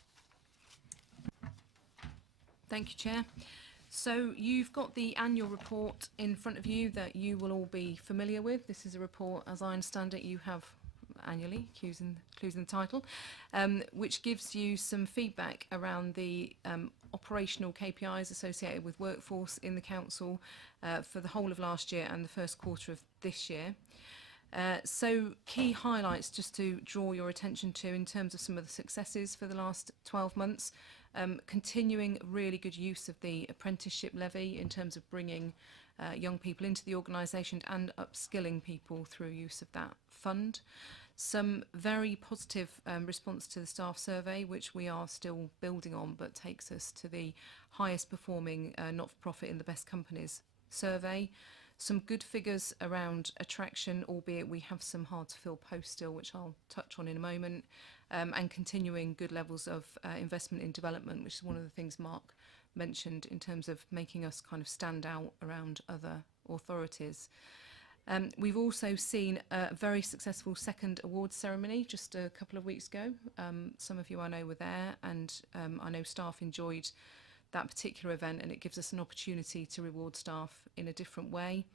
Thank you, Chair. So you've got the annual report in front of you that you will all be familiar with. This is a report, as I understand it, you have annually, clues in the title, which gives you some feedback around the operational KPIs associated with workforce in the council for the whole of last year and the first quarter of this year. So key highlights just to draw your attention to in terms of some of the successes for the last 12 months. Continuing really good use of the apprenticeship levy in terms of bringing young people into the organisation and upskilling people through use of that fund. Some very positive response to the staff survey, which we are still building on, but takes us to the highest performing not-for-profit in the best companies survey. Some good figures around attraction, albeit we have some hard to fill posts still, which I'll touch on in a moment, and continuing good levels of investment in development, which is one of the things Mark mentioned in terms of making us kind of stand out around other authorities. We've also seen a very successful second awards ceremony just a couple of weeks ago. Some of you I know were there, and I know staff enjoyed that particular event, and it gives us an opportunity to reward staff in a different way.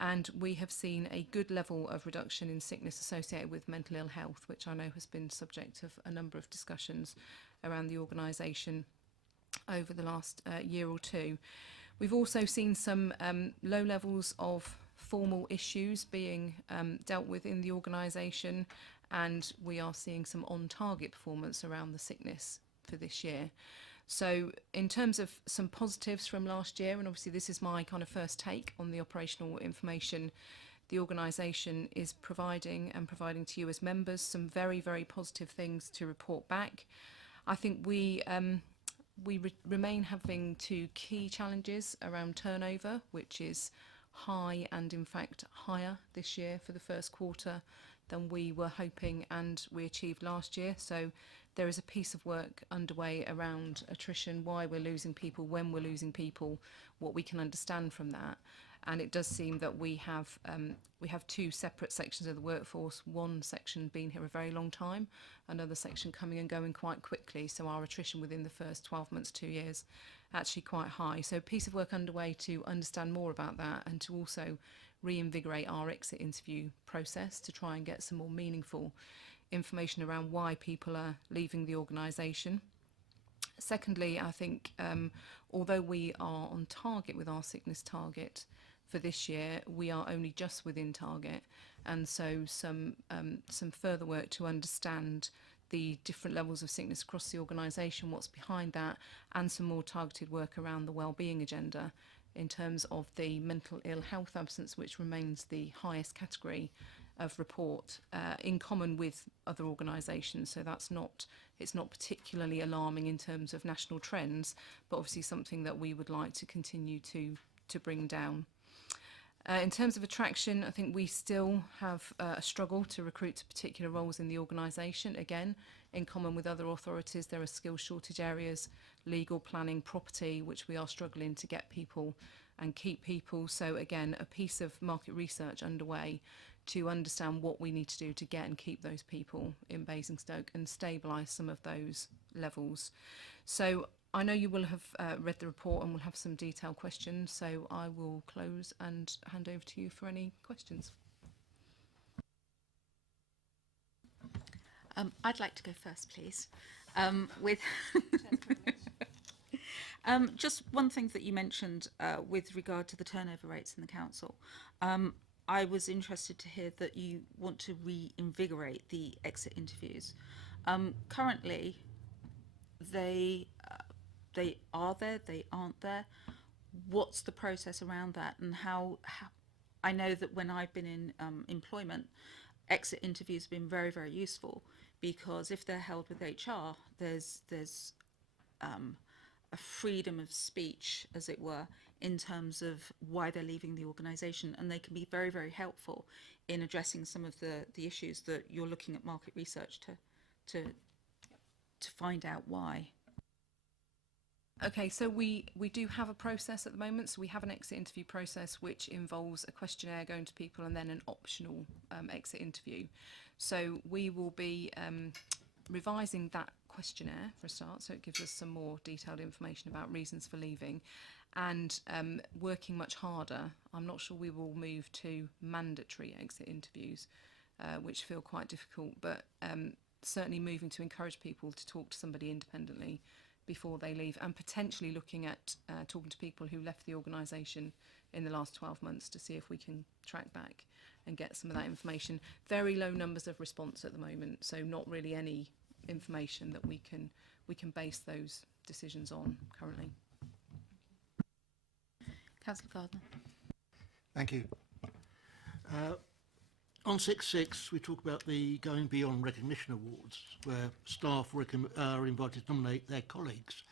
And we have seen a good level of reduction in sickness associated with mental ill health, which I know has been subject of a number of discussions around the organisation over the last year or two. We've also seen some low levels of formal issues being dealt with in the organisation, and we are seeing some on-target performance around the sickness for this year. So in terms of some positives from last year, and obviously this is my kind of first take on the operational information the organisation is providing to you as members, some very, very positive things to report back. I think we remain having two key challenges around turnover, which is high and in fact higher this year for the first quarter than we were hoping and we achieved last year. So there is a piece of work underway around attrition, why we're losing people, when we're losing people, what we can understand from that. And it does seem that we have two separate sections of the workforce, one section being here a very long time, another section coming and going quite quickly. So our attrition within the first 12 months, 2 years, actually quite high. So a piece of work underway to understand more about that and to also reinvigorate our exit interview process to try and get some more meaningful information around why people are leaving the organisation. Secondly, I think although we are on target with our sickness target for this year, we are only just within target, and so some further work to understand the different levels of sickness across the organisation, what's behind that, and some more targeted work around the wellbeing agenda in terms of the mental ill health absence, which remains the highest category of report in common with other organisations. So it's not particularly alarming in terms of national trends, but obviously something that we would like to continue to bring down. In terms of attraction, I think we still have a struggle to recruit to particular roles in the organisation. Again, in common with other authorities, there are skill shortage areas, legal, planning, property, which we are struggling to get people and keep people. So again, a piece of market research underway to understand what we need to do to get and keep those people in Basingstoke and stabilise some of those levels. So I know you will have read the report and will have some detailed questions, so I will close and hand over to you for any questions. I'd like to go first, please. With just one thing that you mentioned with regard to the turnover rates in the council. I was interested to hear that you want to reinvigorate the exit interviews. Currently, they are there, they aren't there. What's the process around that, and how I know that when I've been in employment, exit interviews have been very, very useful, because if they're held with HR, there's a freedom of speech, as it were, in terms of why they're leaving the organisation, and they can be very, very helpful in addressing some of the issues that you're looking at market research to find out why. Okay, so we do have a process at the moment. So we have an exit interview process which involves a questionnaire going to people and then an optional exit interview. So we will be revising that questionnaire for a start, so it gives us some more detailed information about reasons for leaving, and working much harder. I'm not sure we will move to mandatory exit interviews, which feel quite difficult, but certainly moving to encourage people to talk to somebody independently before they leave, and potentially looking at talking to people who left the organisation in the last 12 months to see if we can track back and get some of that information. Very low numbers of response at the moment, so not really any information that we can base those decisions on currently. Councillor Gardner. Thank you. On 6.6, we talk about the Going Beyond Recognition Awards, where staff are invited to nominate their colleagues.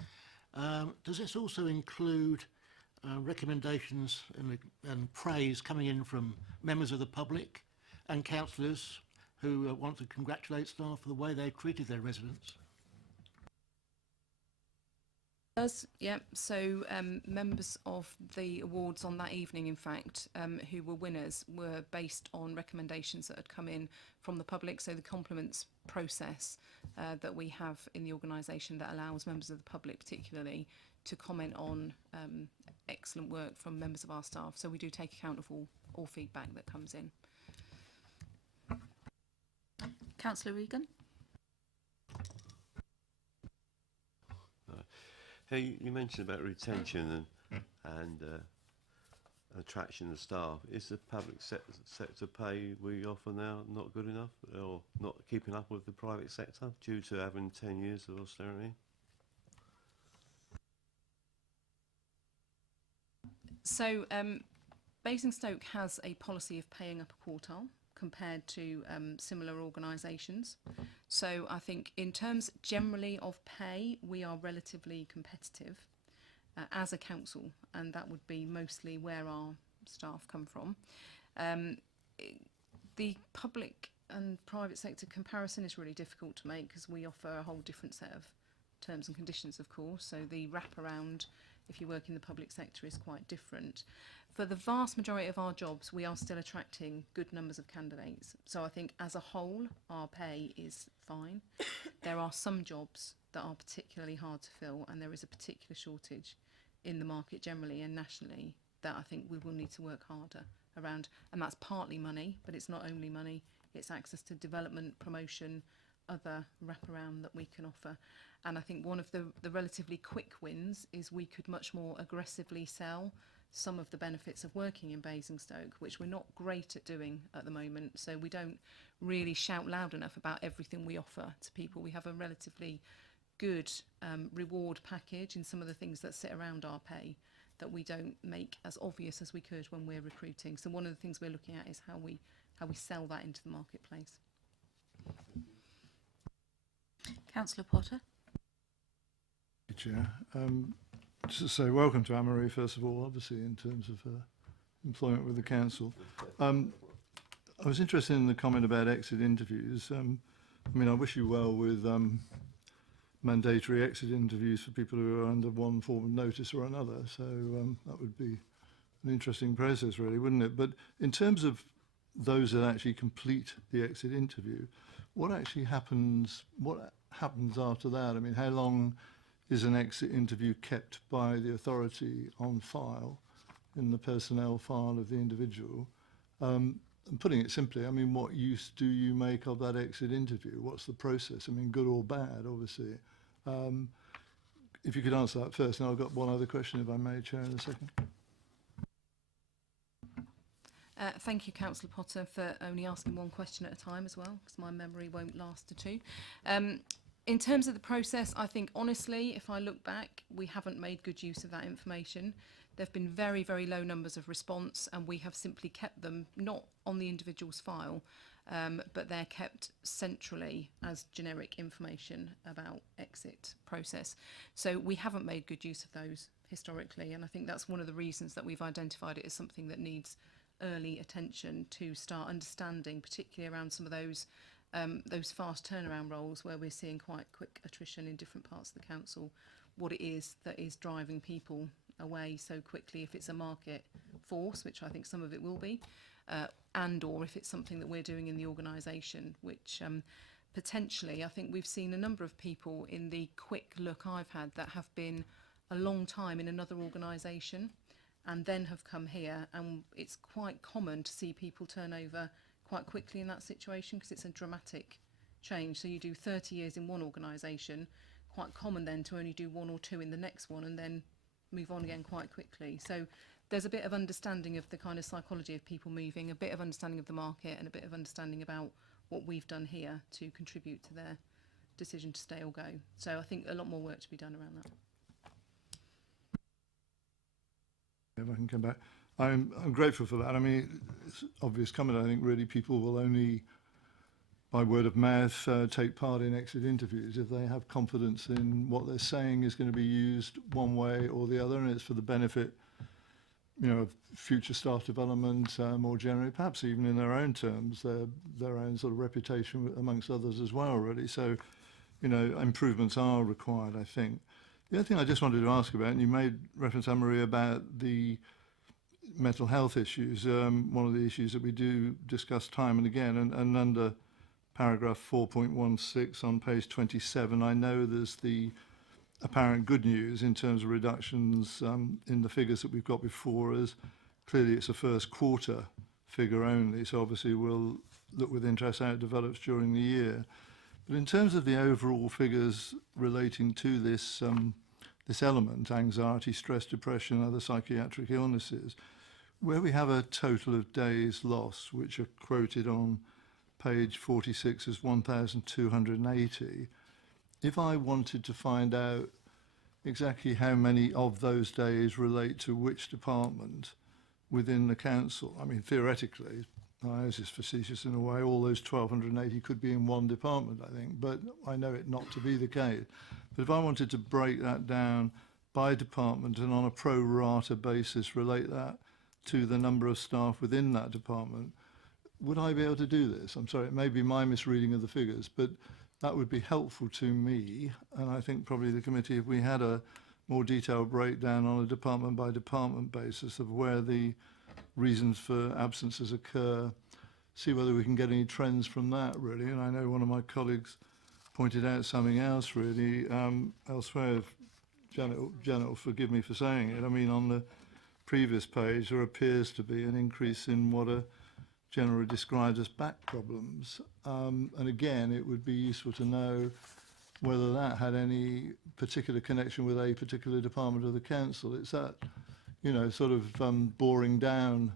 Does this also include recommendations and praise coming in from members of the public and councillors who want to congratulate staff for the way they treated their residents? Does, yeah. So members of the awards on that evening, in fact, who were winners, were based on recommendations that had come in from the public. So the compliments process that we have in the organisation that allows members of the public particularly to comment on excellent work from members of our staff. So we do take account of all feedback that comes in. Councillor Regan. Hey, you mentioned about retention and attraction of staff. Is the public sector pay we offer now not good enough, or not keeping up with the private sector due to having 10 years of austerity? So Basingstoke has a policy of paying up a quartile compared to similar organisations. So I think in terms generally of pay, we are relatively competitive as a council, and that would be mostly where our staff come from. The public and private sector comparison is really difficult to make because we offer a whole different set of terms and conditions, of course. So the wraparound, if you work in the public sector, is quite different. For the vast majority of our jobs, we are still attracting good numbers of candidates. So I think as a whole, our pay is fine. There are some jobs that are particularly hard to fill, and there is a particular shortage in the market generally and nationally that I think we will need to work harder around. And that's partly money, but it's not only money. It's access to development, promotion, other wraparound that we can offer. And I think one of the relatively quick wins is we could much more aggressively sell some of the benefits of working in Basingstoke, which we're not great at doing at the moment. So we don't really shout loud enough about everything we offer to people. We have a relatively good reward package in some of the things that sit around our pay that we don't make as obvious as we could when we're recruiting. So one of the things we're looking at is how we sell that into the marketplace. Councillor Potter. Thank you, Chair. Just to say welcome to Anne-Marie, first of all, obviously, in terms of employment with the council. I was interested in the comment about exit interviews. I mean, I wish you well with mandatory exit interviews for people who are under one form of notice or another. So that would be an interesting process, really, wouldn't it? But in terms of those that actually complete the exit interview, what actually happens? What happens after that? I mean, how long is an exit interview kept by the authority on file in the personnel file of the individual? And putting it simply, I mean, what use do you make of that exit interview? What's the process? I mean, good or bad, obviously. If you could answer that first, and I've got one other question, if I may, Chair, in a second. Thank you, Councillor Potter, for only asking one question at a time as well, because my memory won't last to two. In terms of the process, I think, honestly, if I look back, we haven't made good use of that information. There have been very, very low numbers of response, and we have simply kept them not on the individual's file, but they're kept centrally as generic information about exit process. So we haven't made good use of those historically, and I think that's one of the reasons that we've identified it as something that needs early attention to start understanding, particularly around some of those fast turnaround roles where we're seeing quite quick attrition in different parts of the council, what it is that is driving people away so quickly, if it's a market force, which I think some of it will be, and or if it's something that we're doing in the organisation, which potentially I think we've seen a number of people in the quick look I've had that have been a long time in another organisation and then have come here, and it's quite common to see people turn over quite quickly in that situation because it's a dramatic change. So you do 30 years in one organisation, quite common then to only do 1 or 2 in the next one and then move on again quite quickly. So there's a bit of understanding of the kind of psychology of people moving, a bit of understanding of the market, and a bit of understanding about what we've done here to contribute to their decision to stay or go. So I think a lot more work to be done around that. If I can come back, I'm grateful for that. I mean, it's obvious comment. I think really people will only, by word of mouth, take part in exit interviews if they have confidence in what they're saying is going to be used one way or the other, and it's for the benefit, you know, of future staff development, more generally, perhaps even in their own terms, their own sort of reputation amongst others as well, really. So, you know, improvements are required, I think. The other thing I just wanted to ask about, and you made reference, Anne-Marie, about the mental health issues, one of the issues that we do discuss time and again, and under paragraph 4.16 on page 27, I know there's the apparent good news in terms of reductions in the figures that we've got before us. Clearly it's a first quarter figure only, so obviously we'll look with interest how it develops during the year. But in terms of the overall figures relating to this this element, anxiety, stress, depression, other psychiatric illnesses, where we have a total of days lost, which are quoted on page 46 as 1,280, if I wanted to find out exactly how many of those days relate to which department within the council, I mean, theoretically, this is facetious in a way, all those 1,280 could be in one department, I think, but I know it not to be the case. But if I wanted to break that down by department and on a pro rata basis relate that to the number of staff within that department, would I be able to do this? I'm sorry, it may be my misreading of the figures, but that would be helpful to me, and I think probably the committee, if we had a more detailed breakdown on a department by department basis of where the reasons for absences occur, see whether we can get any trends from that, really. And I know one of my colleagues pointed out something else, really, elsewhere. If Janet will forgive me for saying it. I mean, on the previous page, there appears to be an increase in what are generally described as back problems. And again, it would be useful to know whether that had any particular connection with a particular department of the council. It's that, you know, sort of boring down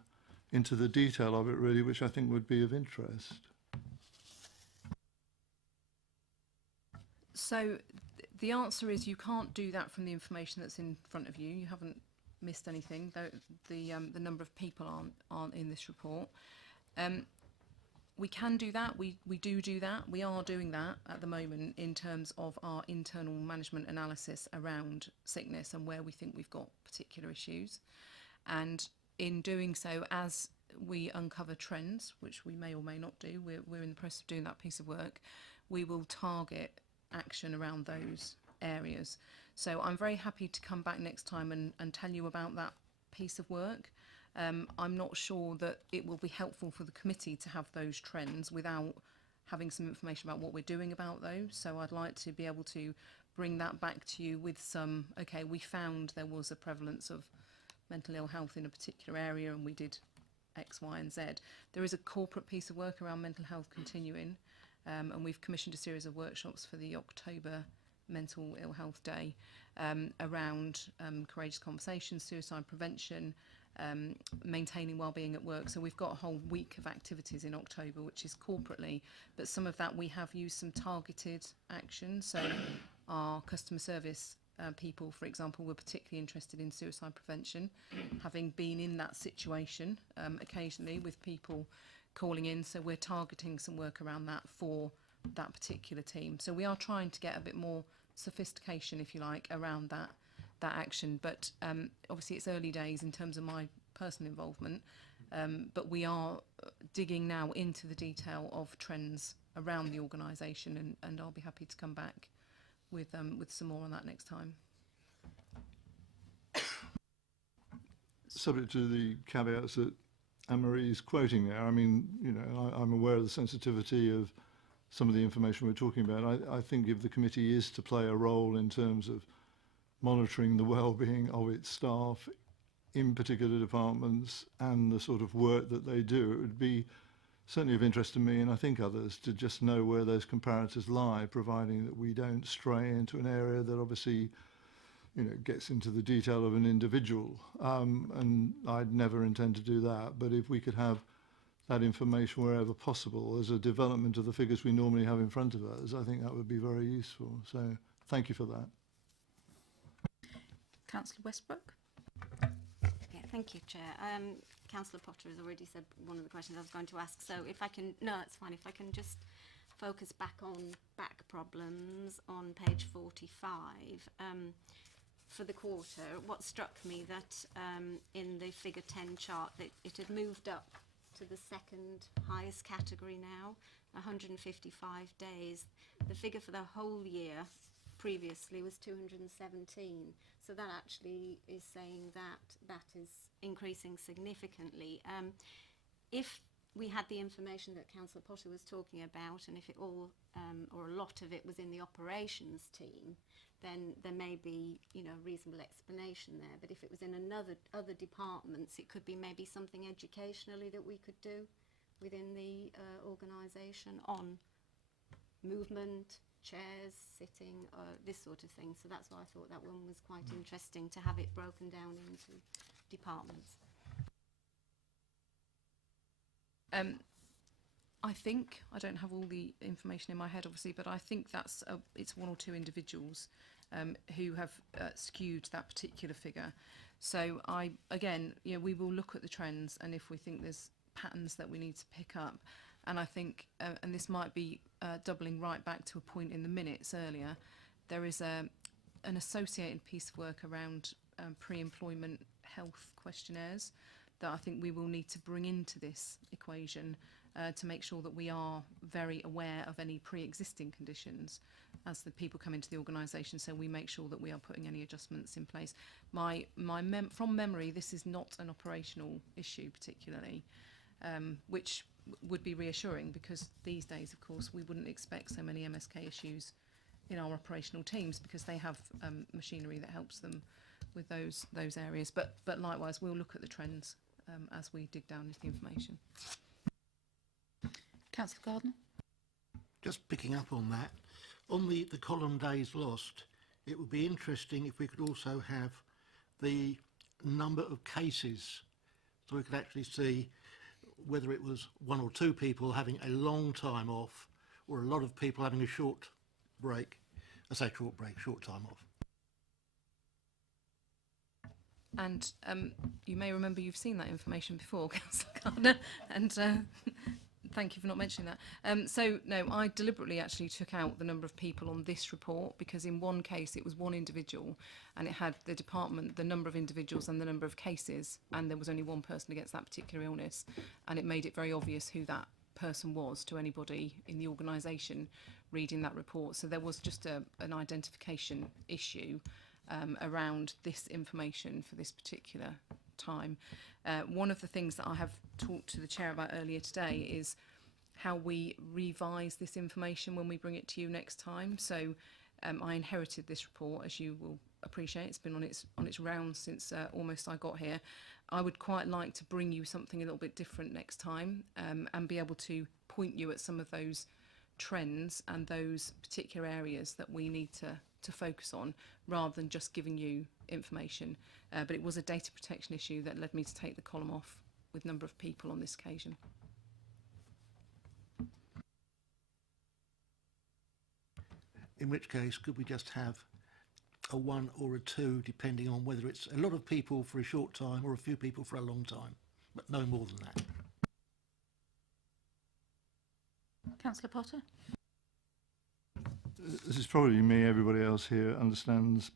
into the detail of it, really, which I think would be of interest. So the answer is you can't do that from the information that's in front of you. You haven't missed anything. The number of people aren't in this report. We can do that. We do that. We are doing that at the moment in terms of our internal management analysis around sickness and where we think we've got particular issues. And in doing so, as we uncover trends, which we may or may not do, we're in the process of doing that piece of work, we will target action around those areas. So I'm very happy to come back next time and tell you about that piece of work. I'm not sure that it will be helpful for the committee to have those trends without having some information about what we're doing about those. So I'd like to be able to bring that back to you with some, okay, we found there was a prevalence of mental ill health in a particular area and we did X, Y and Z. There is a corporate piece of work around mental health continuing, and we've commissioned a series of workshops for the October Mental Ill Health Day around courageous conversations, suicide prevention, maintaining wellbeing at work. So we've got a whole week of activities in October, which is corporately, but some of that we have used some targeted action. So our customer service people, for example, were particularly interested in suicide prevention, having been in that situation occasionally with people calling in. So we're targeting some work around that for that particular team. So we are trying to get a bit more sophistication, if you like, around that action. But obviously it's early days in terms of my personal involvement, but we are digging now into the detail of trends around the organisation, and I'll be happy to come back with some more on that next time. Subject to the caveats that Anne-Marie is quoting there, I mean, you know, I'm aware of the sensitivity of some of the information we're talking about. I think if the committee is to play a role in terms of monitoring the well-being of its staff in particular departments and the sort of work that they do, it would be certainly of interest to me and I think others to just know where those comparators lie, providing that we don't stray into an area that obviously, gets into the detail of an individual, and I'd never intend to do that. But if we could have that information wherever possible as a development of the figures we normally have in front of us, I think that would be very useful. So thank you for that. Councillor Westbrook. Yeah, thank you, Chair. Councillor Potter has already said one of the questions I was going to ask, so if I can, no, it's fine, if I can just focus back on back problems on page 45. For the quarter, what struck me that in the figure 10 chart that it had moved up to the second highest category now, 155 days. The figure for the whole year previously was 217. So that actually is saying that that is increasing significantly. If we had the information that Councillor Potter was talking about, and if it all or a lot of it was in the operations team, then there may be, reasonable explanation there. But if it was in other departments, it could be maybe something educationally that we could do within the organisation on movement, chairs, sitting, this sort of thing. So that's why I thought that one was quite interesting to have it broken down into departments. I think, I don't have all the information in my head obviously, but I think it's one or two individuals who have skewed that particular figure. So we will look at the trends, and if we think there's patterns that we need to pick up, and I think, and this might be doubling right back to a point in the minutes earlier, there is an associated piece of work around pre-employment health questionnaires that I think we will need to bring into this equation to make sure that we are very aware of any pre-existing conditions as the people come into the organisation, so we make sure that we are putting any adjustments in place. From memory, this is not an operational issue particularly, which would be reassuring, because these days, of course, we wouldn't expect so many MSK issues in our operational teams because they have machinery that helps them with those areas. But likewise, we'll look at the trends as we dig down into the information. Councillor Gardner. Just picking up on that, on the column days lost, it would be interesting if we could also have the number of cases, so we could actually see whether it was one or two people having a long time off or a lot of people having a short break. I say short break, short time off. And you may remember you've seen that information before, Councillor Gardner, and thank you for not mentioning that. So, no, I deliberately actually took out the number of people on this report, because in one case it was one individual and it had the department, the number of individuals and the number of cases, and there was only one person against that particular illness, and it made it very obvious who that person was to anybody in the organisation reading that report. So there was just an identification issue around this information for this particular time. One of the things that I have talked to the Chair about earlier today is how we revise this information when we bring it to you next time. So I inherited this report, as you will appreciate. It's been on its rounds since almost I got here. I would quite like to bring you something a little bit different next time, and be able to point you at some of those trends and those particular areas that we need to focus on, rather than just giving you information. But it was a data protection issue that led me to take the column off with number of people on this occasion. In which case, could we just have a one or a two, depending on whether it's a lot of people for a short time or a few people for a long time, but no more than that. Councillor Potter. This is probably me. Everybody else here understands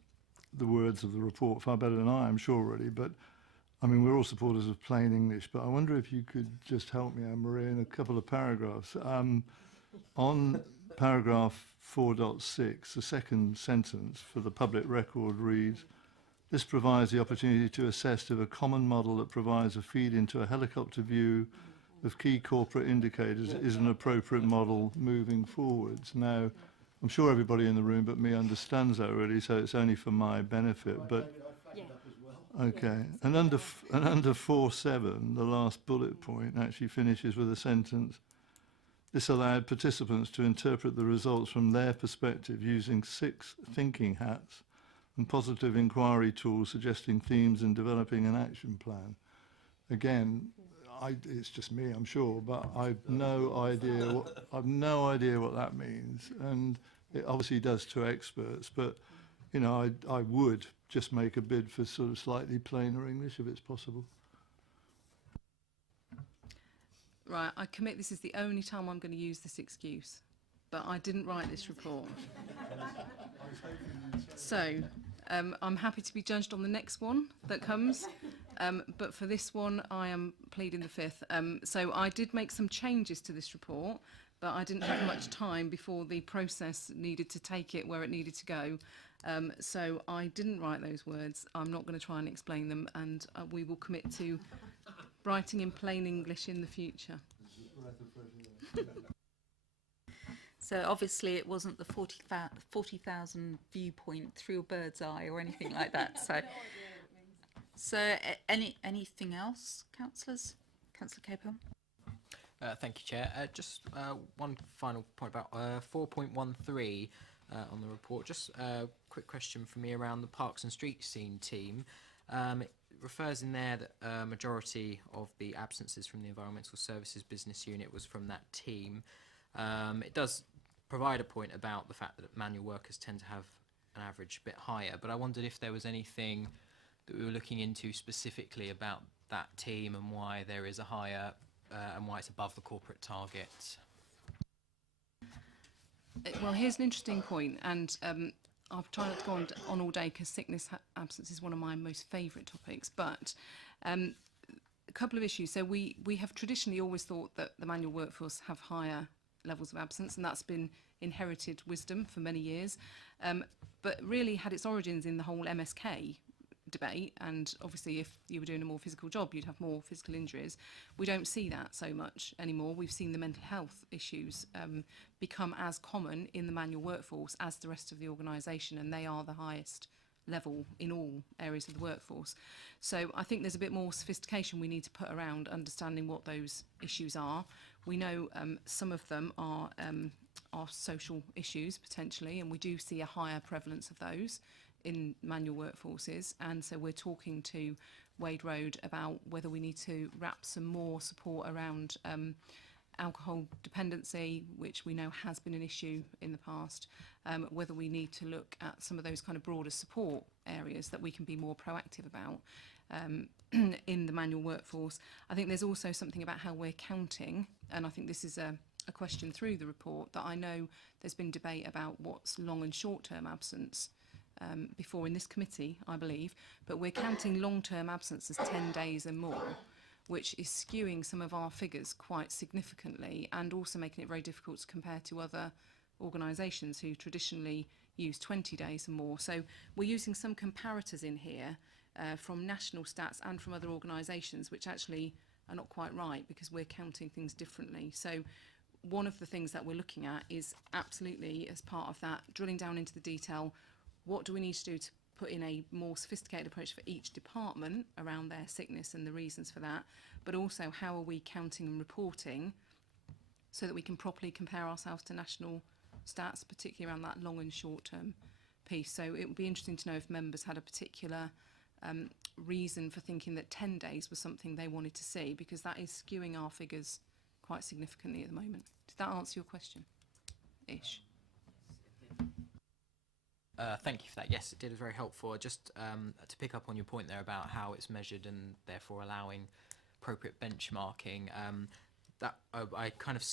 the words of the report far better than I am sure already, but I mean, we're all supporters of plain English, but I wonder if you could just help me, Anne-Marie, in a couple of paragraphs. On paragraph 4.6, the second sentence for the public record reads, "This provides the opportunity to assess if a common model that provides a feed into a helicopter view of key corporate indicators is an appropriate model moving forwards." Now, I'm sure everybody in the room but me understands that already, so it's only for my benefit. But okay, and under 4.7, the last bullet point actually finishes with a sentence. This allowed participants to interpret the results from their perspective using 6 thinking hats and positive inquiry tools suggesting themes and developing an action plan. Again, it's just me, I'm sure, but I've no idea what that means, and it obviously does to experts. But you know, I would just make a bid for sort of slightly plainer English if it's possible. Right, I commit this is the only time I'm going to use this excuse, but I didn't write this report. So, I'm happy to be judged on the next one that comes, but for this one I am pleading the fifth. So I did make some changes to this report, but I didn't have much time before the process needed to take it where it needed to go. So I didn't write those words. I'm not going to try and explain them, and we will commit to writing in plain English in the future. So obviously it wasn't the 40,000 viewpoint through a bird's eye or anything like that. So anything else, councillors? Councillor Capel? Thank you, Chair. Just one final point about 4.13 on the report. Just a quick question from me around the Parks and Street Scene team. It refers in there that a majority of the absences from the Environmental Services Business Unit was from that team. It does provide a point about the fact that manual workers tend to have an average bit higher, but I wondered if there was anything that we were looking into specifically about that team and why there is a higher and why it's above the corporate target. Well, here's an interesting point, and I'll try not to go on all day because sickness absence is one of my most favourite topics, but a couple of issues. So we have traditionally always thought that the manual workforce have higher levels of absence, and that's been inherited wisdom for many years, but really had its origins in the whole MSK debate, and obviously if you were doing a more physical job you'd have more physical injuries. We don't see that so much anymore. We've seen the mental health issues become as common in the manual workforce as the rest of the organisation, and they are the highest level in all areas of the workforce. So I think there's a bit more sophistication we need to put around understanding what those issues are. We know some of them are social issues potentially, and we do see a higher prevalence of those in manual workforces, and so we're talking to Wade Road about whether we need to wrap some more support around alcohol dependency, which we know has been an issue in the past, whether we need to look at some of those kind of broader support areas that we can be more proactive about in the manual workforce. I think there's also something about how we're counting, and I think this is a question through the report that I know there's been debate about what's long and short-term absence before in this committee, I believe, but we're counting long-term absence as 10 days and more, which is skewing some of our figures quite significantly and also making it very difficult to compare to other organisations who traditionally use 20 days and more. So we're using some comparators in here from national stats and from other organisations which actually are not quite right because we're counting things differently. So one of the things that we're looking at is absolutely, as part of that, drilling down into the detail, what do we need to do to put in a more sophisticated approach for each department around their sickness and the reasons for that, but also how are we counting and reporting so that we can properly compare ourselves to national stats, particularly around that long and short term piece. So it would be interesting to know if members had a particular reason for thinking that 10 days was something they wanted to see, because that is skewing our figures quite significantly at the moment. Did that answer your question? Ish. Thank you for that. Yes, it did. It was very helpful. Just to pick up on your point there about how it's measured and therefore allowing appropriate benchmarking, that I kind of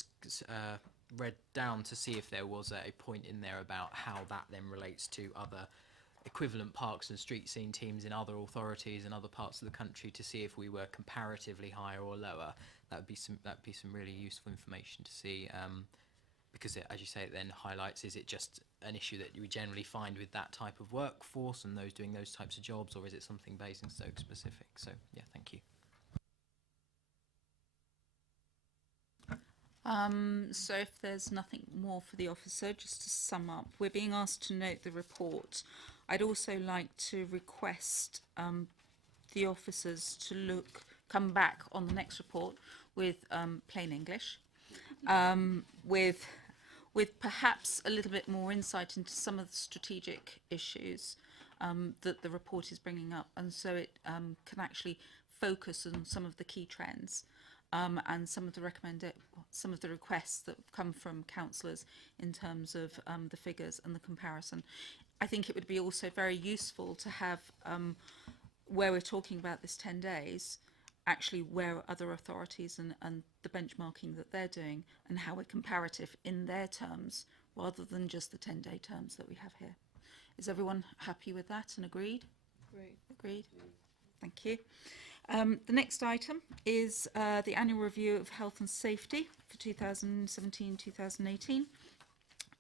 read down to see if there was a point in there about how that then relates to other equivalent parks and street scene teams in other authorities and other parts of the country, to see if we were comparatively higher or lower. That'd be some really useful information to see. Because it, as you say, it then highlights, is it just an issue that you generally find with that type of workforce and those doing those types of jobs, or is it something Basingstoke specific? So yeah, thank you. So if there's nothing more for the officer, just to sum up, we're being asked to note the report. I'd also like to request the officers to come back on the next report with plain English, with perhaps a little bit more insight into some of the strategic issues, that the report is bringing up, and so it can actually focus on some of the key trends and some of the requests that come from councillors in terms of the figures and the comparison. I think it would be also very useful to have, where we're talking about this 10 days, actually where are other authorities and the benchmarking that they're doing and how we're comparative in their terms rather than just the 10-day terms that we have here. Is everyone happy with that and agreed? Agreed. Thank you. The next item is the annual review of health and safety for 2017-2018.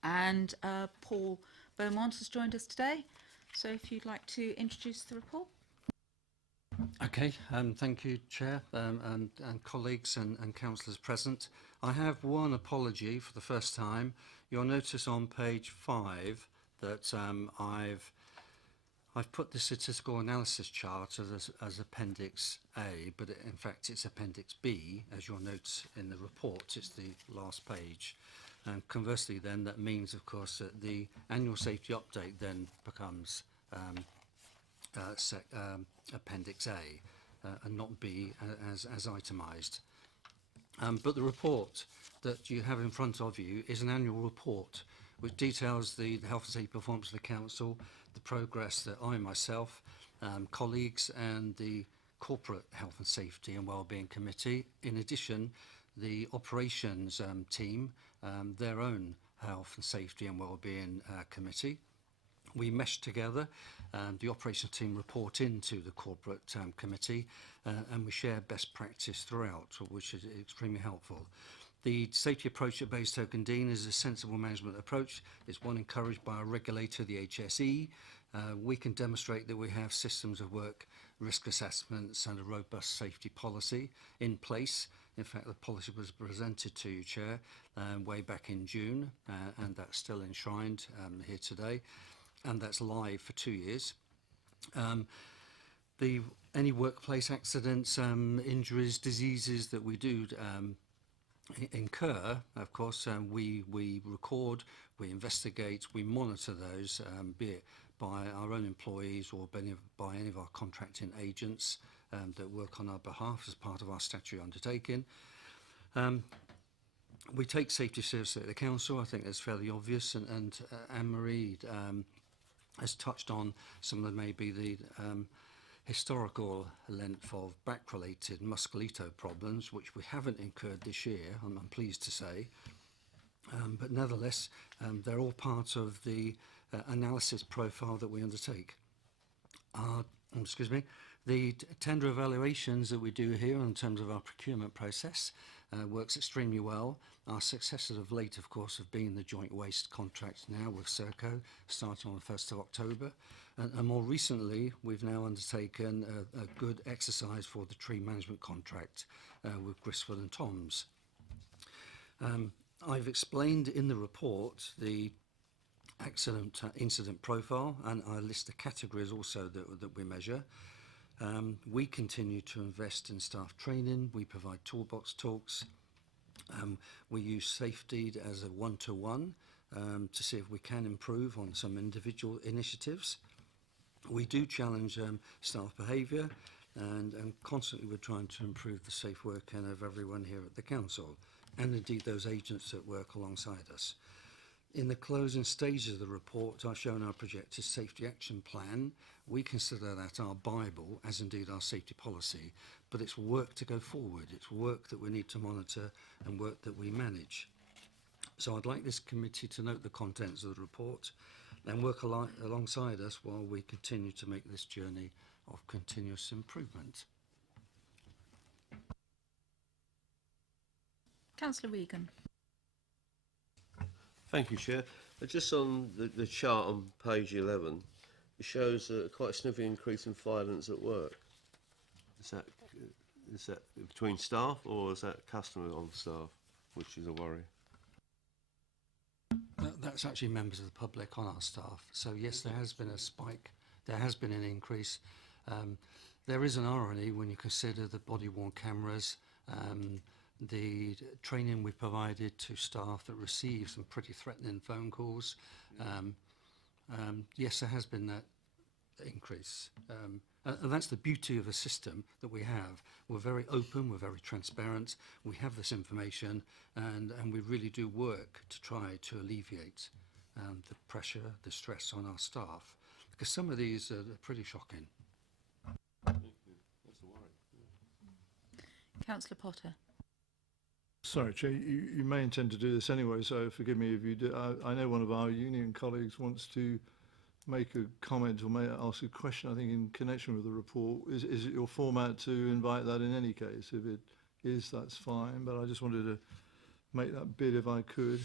And Paul Beaumont has joined us today. So if you'd like to introduce the report. Okay, thank you, Chair, and colleagues and councillors present. I have one apology for the first time. You'll notice on page 5 that I've put the statistical analysis chart as Appendix A, but in fact it's Appendix B, as you'll note in the report. It's the last page. And conversely then, that means, of course, that the annual safety update then becomes Appendix A and not B as itemised. But the report that you have in front of you is an annual report which details the health and safety performance of the council, the progress that I myself, colleagues and the Corporate Health and Safety and Wellbeing Committee, in addition the operations team, their own Health and Safety and Wellbeing Committee. We mesh together, the operations team report into the corporate committee, and we share best practice throughout, which is extremely helpful. The safety approach at Basingstoke-Dean is a sensible management approach. It's one encouraged by our regulator, the HSE. We can demonstrate that we have systems of work, risk assessments and a robust safety policy in place. In fact, the policy was presented to you, Chair, way back in June, and that's still enshrined here today. And that's live for 2 years. Any workplace accidents, injuries, diseases that we do incur, of course, we record, we investigate, we monitor those, be it by our own employees or by any of our contracting agents that work on our behalf as part of our statutory undertaking. We take safety seriously at the council. I think that's fairly obvious, and Anne-Marie has touched on some of maybe the historical length of back-related musculoskeletal problems, which we haven't incurred this year, I'm pleased to say. But nevertheless, they're all part of the analysis profile that we undertake. The tender evaluations that we do here in terms of our procurement process works extremely well. Our successes of late, of course, have been the joint waste contract now with Serco, starting on the 1st of October. And more recently, we've now undertaken a good exercise for the tree management contract with Griswold and Toms. I've explained in the report the accident incident profile, and I list the categories also that we measure. We continue to invest in staff training. We provide toolbox talks. We use safety as a one-to-one to see if we can improve on some individual initiatives. We do challenge staff behaviour, and constantly we're trying to improve the safe working of everyone here at the council, and indeed those agents that work alongside us. In the closing stages of the report, I've shown our projected safety action plan. We consider that our Bible, as indeed our safety policy, but it's work to go forward. It's work that we need to monitor and work that we manage. So I'd like this committee to note the contents of the report and work alongside us while we continue to make this journey of continuous improvement. Councillor Regan. Thank you, Chair. Just on the chart on page 11, it shows quite a significant increase in violence at work. Is that between staff, or is that customer on staff, which is a worry? That's actually members of the public on our staff. So yes, there has been a spike. There has been an increase. There is an irony when you consider the body-worn cameras, the training we provided to staff that receive some pretty threatening phone calls. Yes, there has been that increase. And that's the beauty of a system that we have. We're very open, we're very transparent, we have this information, and we really do work to try to alleviate the pressure, the stress on our staff, because some of these are pretty shocking. That's a worry. Councillor Potter. Sorry, Chair, you may intend to do this anyway, so forgive me if you do. I know one of our union colleagues wants to make a comment or may ask a question, I think, in connection with the report. Is it your format to invite that in any case? If it is, that's fine, but I just wanted to make that bid if I could.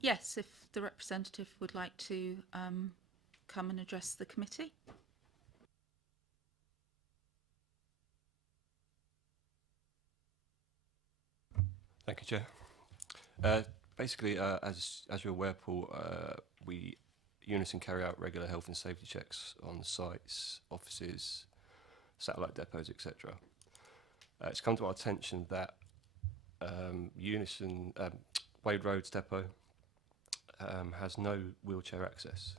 Yes, if the representative would like to come and address the committee. Thank you, Chair. Basically, as you're aware, Paul, we Unison carry out regular health and safety checks on sites, offices, satellite depots, etc. It's come to our attention that Unison Wade Roads depot has no wheelchair access.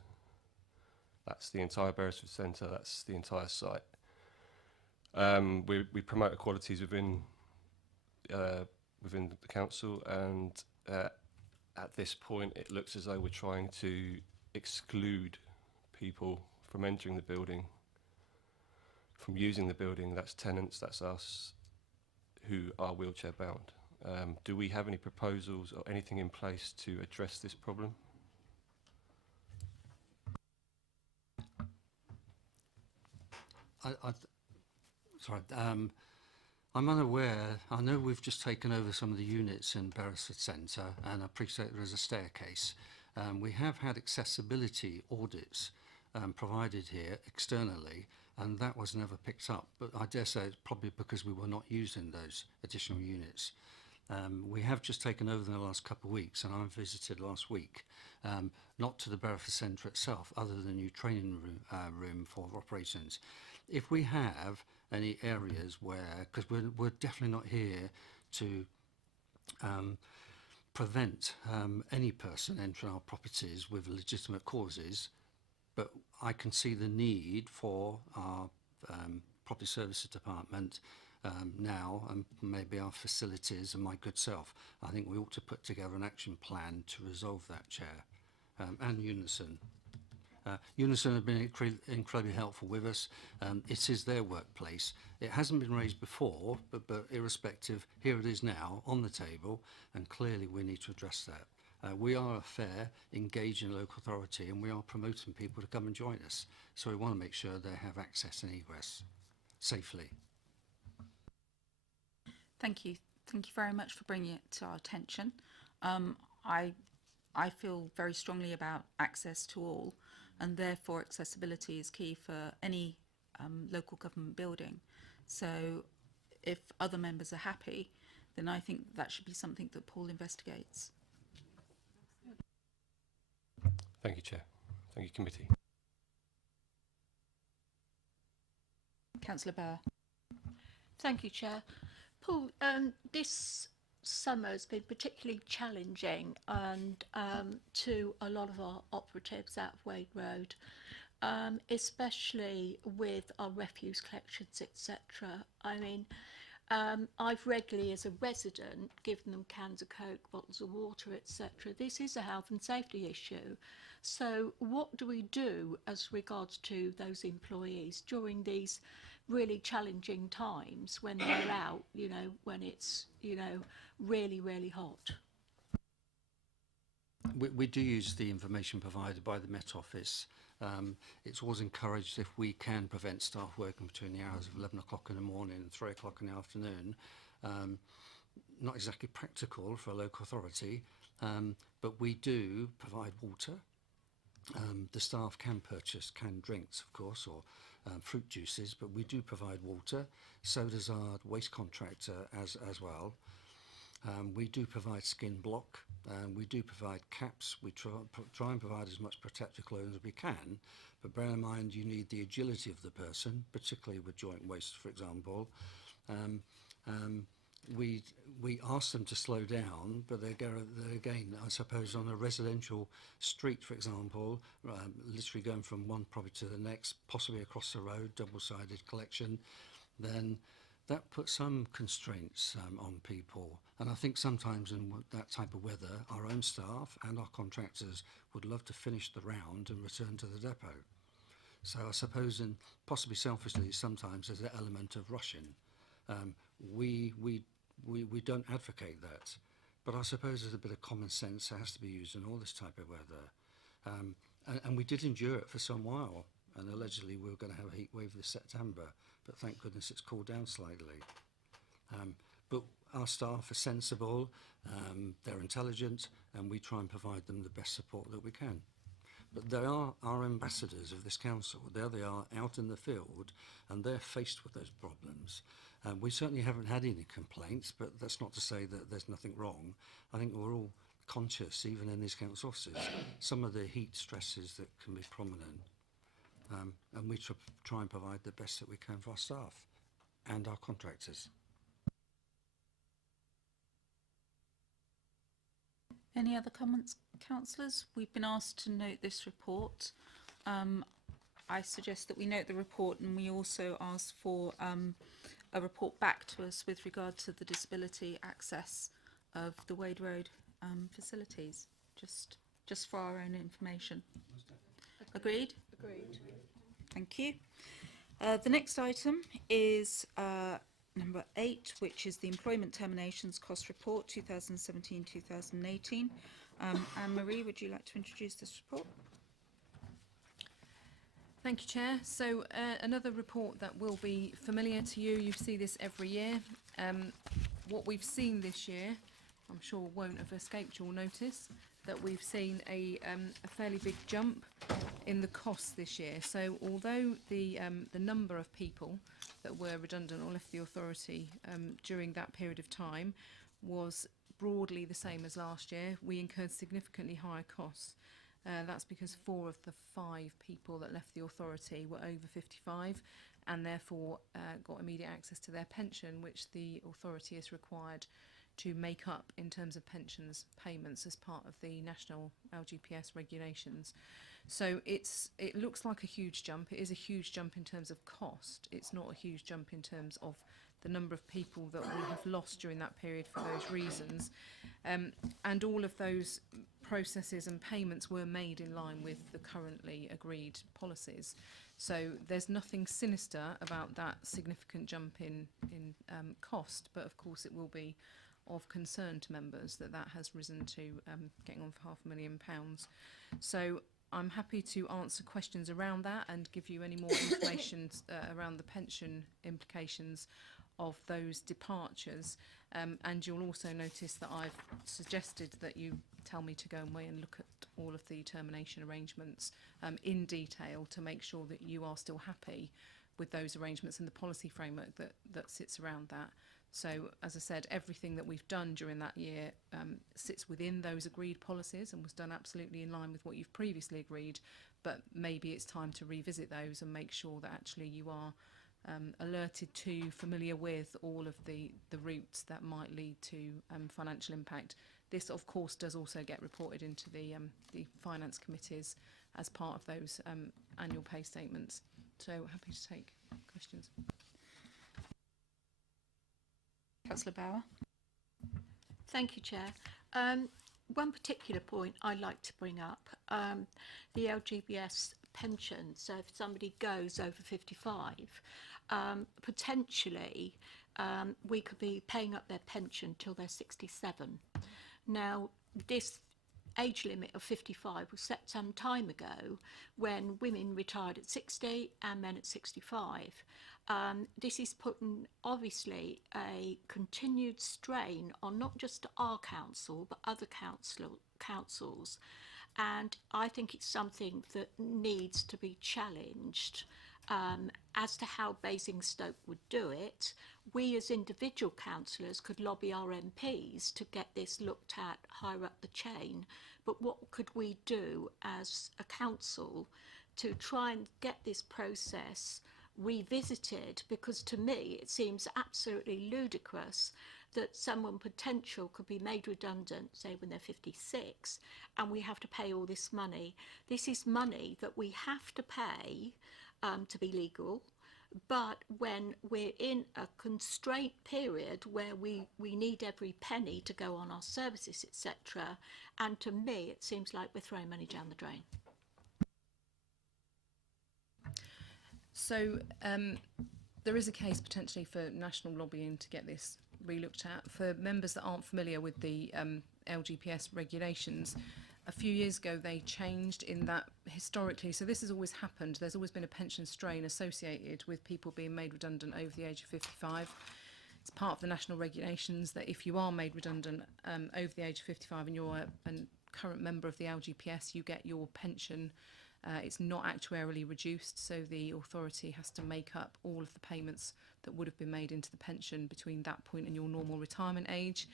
That's the entire Beresford Centre, that's the entire site. We promote equalities within the council, and at this point it looks as though we're trying to exclude people from entering the building, from using the building. That's tenants, that's us, who are wheelchair bound. Do we have any proposals or anything in place to address this problem? I'm unaware. I know we've just taken over some of the units in Beresford Centre, and I appreciate there is a staircase. We have had accessibility audits provided here externally, and that was never picked up. But I dare say it's probably because we were not using those additional units. We have just taken over in the last couple of weeks, and I visited last week, not to the Beresford Centre itself, other than the new training room for operations. If we have any areas where, because we're definitely not here to prevent any person entering our properties with legitimate causes, but I can see the need for our property services department now, and maybe our facilities and my good self. I think we ought to put together an action plan to resolve that, Chair, and Unison. Unison have been incredibly helpful with us. It is their workplace. It hasn't been raised before, but irrespective, here it is now on the table, and clearly we need to address that. We are a fair, engaging local authority, and we are promoting people to come and join us. So we want to make sure they have access and egress safely. Thank you. Thank you very much for bringing it to our attention. I feel very strongly about access to all, and therefore accessibility is key for any local government building. So if other members are happy, then I think that should be something that Paul investigates. Thank you, Chair. Thank you, Committee. Councillor Bauer. Thank you, Chair. Paul, this summer has been particularly challenging and to a lot of our operatives at Wade Road, especially with our refuse collections, etc. I mean, I've regularly, as a resident, given them cans of Coke, bottles of water, etc. This is a health and safety issue. So what do we do as regards to those employees during these really challenging times when they're out, you know, when it's, you know, really, really hot? We do use the information provided by the Met Office. It's always encouraged if we can prevent staff working between the hours of 11 o'clock in the morning and 3 o'clock in the afternoon. Not exactly practical for a local authority, but we do provide water. The staff can purchase canned drinks, of course, or fruit juices, but we do provide water. So does our waste contractor as well. We do provide skin block. We do provide caps. We try and provide as much protective clothing as we can, but bear in mind you need the agility of the person, particularly with joint waste, for example. We ask them to slow down, but they're again, I suppose, on a residential street, for example, literally going from one property to the next, possibly across the road, double-sided collection, then that puts some constraints on people. And I think sometimes in that type of weather, our own staff and our contractors would love to finish the round and return to the depot. So I suppose, and possibly selfishly, sometimes there's an element of rushing. We don't advocate that, but I suppose there's a bit of common sense that has to be used in all this type of weather. And we did endure it for some while, and allegedly we were going to have a heat wave this September, but thank goodness it's cooled down slightly. But our staff are sensible, they're intelligent, and we try and provide them the best support that we can. But they are our ambassadors of this council. There they are out in the field, and they're faced with those problems. We certainly haven't had any complaints, but that's not to say that there's nothing wrong. I think we're all conscious, even in these council offices, some of the heat stresses that can be prominent. And we try and provide the best that we can for our staff and our contractors. Any other comments, councillors? We've been asked to note this report. I suggest that we note the report, and we also ask for a report back to us with regard to the disability access of the Wade Road facilities, just for our own information. Agreed? Agreed. Thank you. The next item is number 8, which is the Employment Terminations Cost Report 2017-2018. Anne-Marie, would you like to introduce this report? Thank you, Chair. So another report that will be familiar to you. You see this every year. What we've seen this year, I'm sure won't have escaped your notice, that we've seen a fairly big jump in the costs this year. So although the number of people that were redundant or left the authority during that period of time was broadly the same as last year, we incurred significantly higher costs. That's because 4 of the 5 people that left the authority were over 55 and therefore got immediate access to their pension, which the authority is required to make up in terms of pensions payments as part of the national LGPS regulations. So it looks like a huge jump. It is a huge jump in terms of cost. It's not a huge jump in terms of the number of people that we have lost during that period for those reasons. And all of those processes and payments were made in line with the currently agreed policies. So there's nothing sinister about that significant jump in cost, but of course it will be of concern to members that has risen to getting on for £500,000. So I'm happy to answer questions around that and give you any more information around the pension implications of those departures. And you'll also notice that I've suggested that you tell me to go away and look at all of the termination arrangements in detail to make sure that you are still happy with those arrangements and the policy framework that sits around that. So, as I said, everything that we've done during that year sits within those agreed policies and was done absolutely in line with what you've previously agreed, but maybe it's time to revisit those and make sure that actually you are alerted to, familiar with all of the routes that might lead to financial impact. This, of course, does also get reported into the finance committees as part of those annual pay statements. So happy to take questions. Councillor Bauer. Thank you, Chair. One particular point I'd like to bring up, the LGBS pension. So if somebody goes over 55, potentially we could be paying up their pension till they're 67. Now, this age limit of 55 was set some time ago when women retired at 60 and men at 65. This is putting obviously a continued strain on not just our council but other councils, and I think it's something that needs to be challenged as to how Basingstoke would do it, we as individual councillors could lobby our MPs to get this looked at higher up the chain. But what could we do as a council to try and get this process revisited? Because to me it seems absolutely ludicrous that someone potential could be made redundant, say when they're 56, and we have to pay all this money. This is money that we have to pay to be legal, but when we're in a constraint period where we need every penny to go on our services, etc., and to me it seems like we're throwing money down the drain. So there is a case potentially for national lobbying to get this re-looked at. For members that aren't familiar with the LGPS regulations, a few years ago they changed in that historically, so this has always happened, there's always been a pension strain associated with people being made redundant over the age of 55. It's part of the national regulations that if you are made redundant over the age of 55 and you're a current member of the LGPS, you get your pension. It's not actuarially reduced, so the authority has to make up all of the payments that would have been made into the pension between that point and your normal retirement age.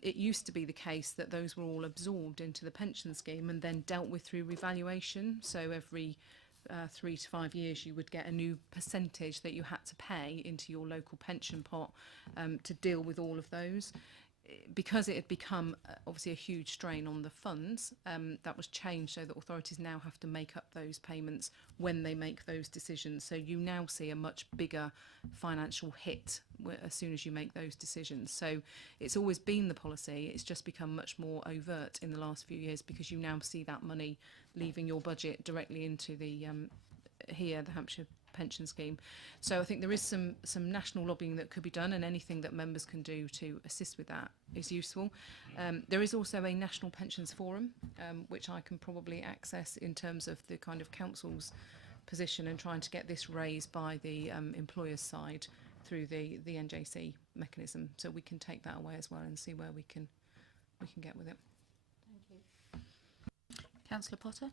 It used to be the case that those were all absorbed into the pension scheme and then dealt with through revaluation. So every 3 to 5 years you would get a new percentage that you had to pay into your local pension pot to deal with all of those. Because it had become obviously a huge strain on the funds, that was changed so that authorities now have to make up those payments when they make those decisions. So you now see a much bigger financial hit as soon as you make those decisions. So it's always been the policy, it's just become much more overt in the last few years because you now see that money leaving your budget directly into the the Hampshire pension scheme. So I think there is some national lobbying that could be done, and anything that members can do to assist with that is useful. There is also a national pensions forum which I can probably access in terms of the kind of council's position and trying to get this raised by the employer's side through the NJC mechanism, so we can take that away as well and see where we can get with it. Thank you. Councillor Potter?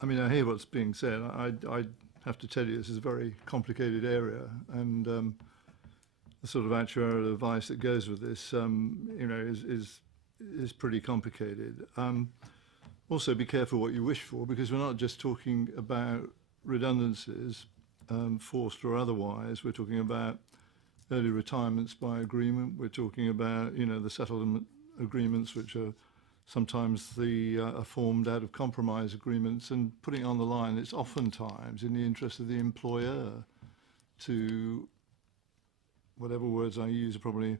I mean, I hear what's being said. I have to tell you, this is a very complicated area, and the sort of actuarial advice that goes with this, is pretty complicated. Also, be careful what you wish for, because we're not just talking about redundancies, forced or otherwise. We're talking about early retirements by agreement. We're talking about, the settlement agreements, which are sometimes are formed out of compromise agreements, and putting it on the line, it's oftentimes in the interest of the employer to, whatever words I use are probably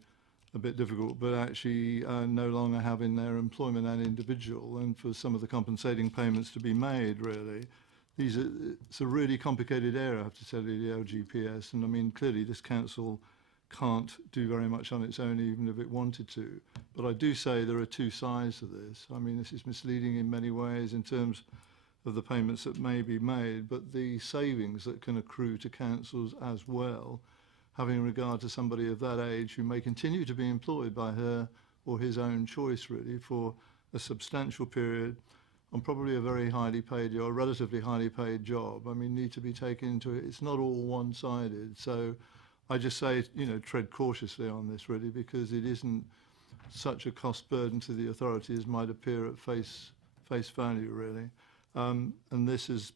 a bit difficult, but actually no longer have in their employment an individual, and for some of the compensating payments to be made, really. It's a really complicated area, I have to tell you, the LGPS, and I mean, clearly this council can't do very much on its own, even if it wanted to. But I do say there are two sides to this. I mean, this is misleading in many ways in terms of the payments that may be made, but the savings that can accrue to councils as well, having regard to somebody of that age who may continue to be employed by her or his own choice, really, for a substantial period on probably a very highly paid or relatively highly paid job, I mean, need to be taken into it. It's not all one-sided. So I just say, tread cautiously on this, really, because it isn't such a cost burden to the authority as might appear at face value, really. And this has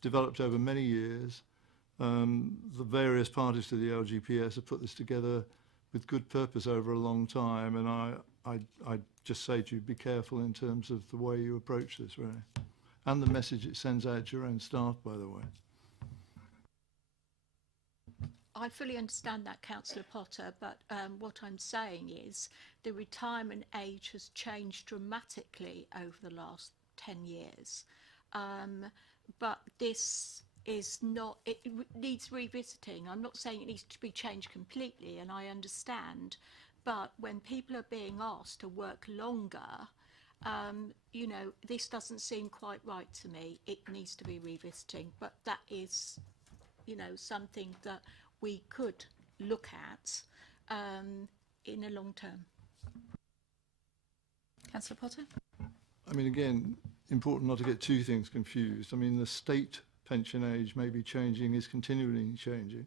developed over many years. The various parties to the LGPS have put this together with good purpose over a long time, and I just say to you, be careful in terms of the way you approach this, really, and the message it sends out to your own staff, by the way. I fully understand that, Councillor Potter, but what I'm saying is the retirement age has changed dramatically over the last 10 years. But this is not, it needs revisiting. I'm not saying it needs to be changed completely, and I understand, but when people are being asked to work longer, this doesn't seem quite right to me. It needs to be revisiting, but that is, something that we could look at in a long term. Councillor Potter? I mean, again, important not to get two things confused. I mean, the state pension age may be changing, is continually changing,